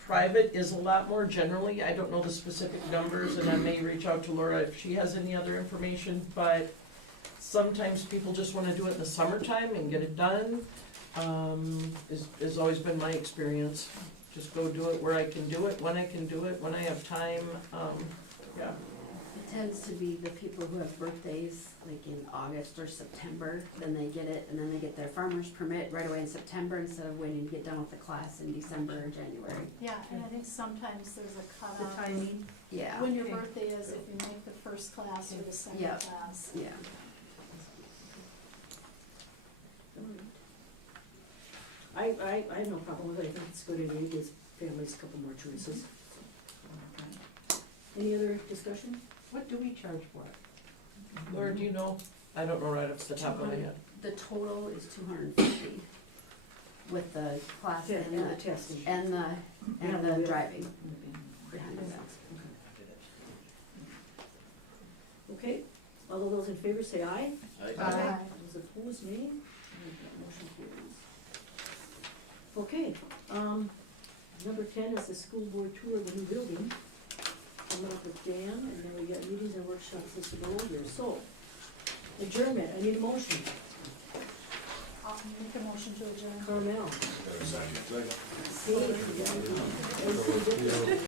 Private is a lot more generally, I don't know the specific numbers, and I may reach out to Laura if she has any other information, but sometimes people just wanna do it in the summertime and get it done, has always been my experience. Just go do it where I can do it, when I can do it, when I have time, yeah. tends to be the people who have birthdays, like in August or September, then they get it, and then they get their farmer's permit right away in September instead of waiting to get done with the class in December or January. Yeah, and I think sometimes there's a The cutoff. timing, Yeah, When your Okay. birthday is, if you make the first class or the second Yep. class. yeah. I have no problem with it, I think it's a good idea, it gives families a couple more choices. Any other discussion? what do we charge for it? Laura, do you know? I don't know right off the top of my head. The total is 250 with the class and And the the, testing. and the, Yeah, and the we- driving behind the wheels. Okay, all of those in favor say aye. Aye. Those opposed, nay. And that motion carries. Okay, number 10 is the school board tour of the new building. Coming up with Dan, and then we got meetings and workshops as we go over. So, adjournment, I need a motion. I'll make a motion to adjourn. Carmel. Second. Steve, you got it.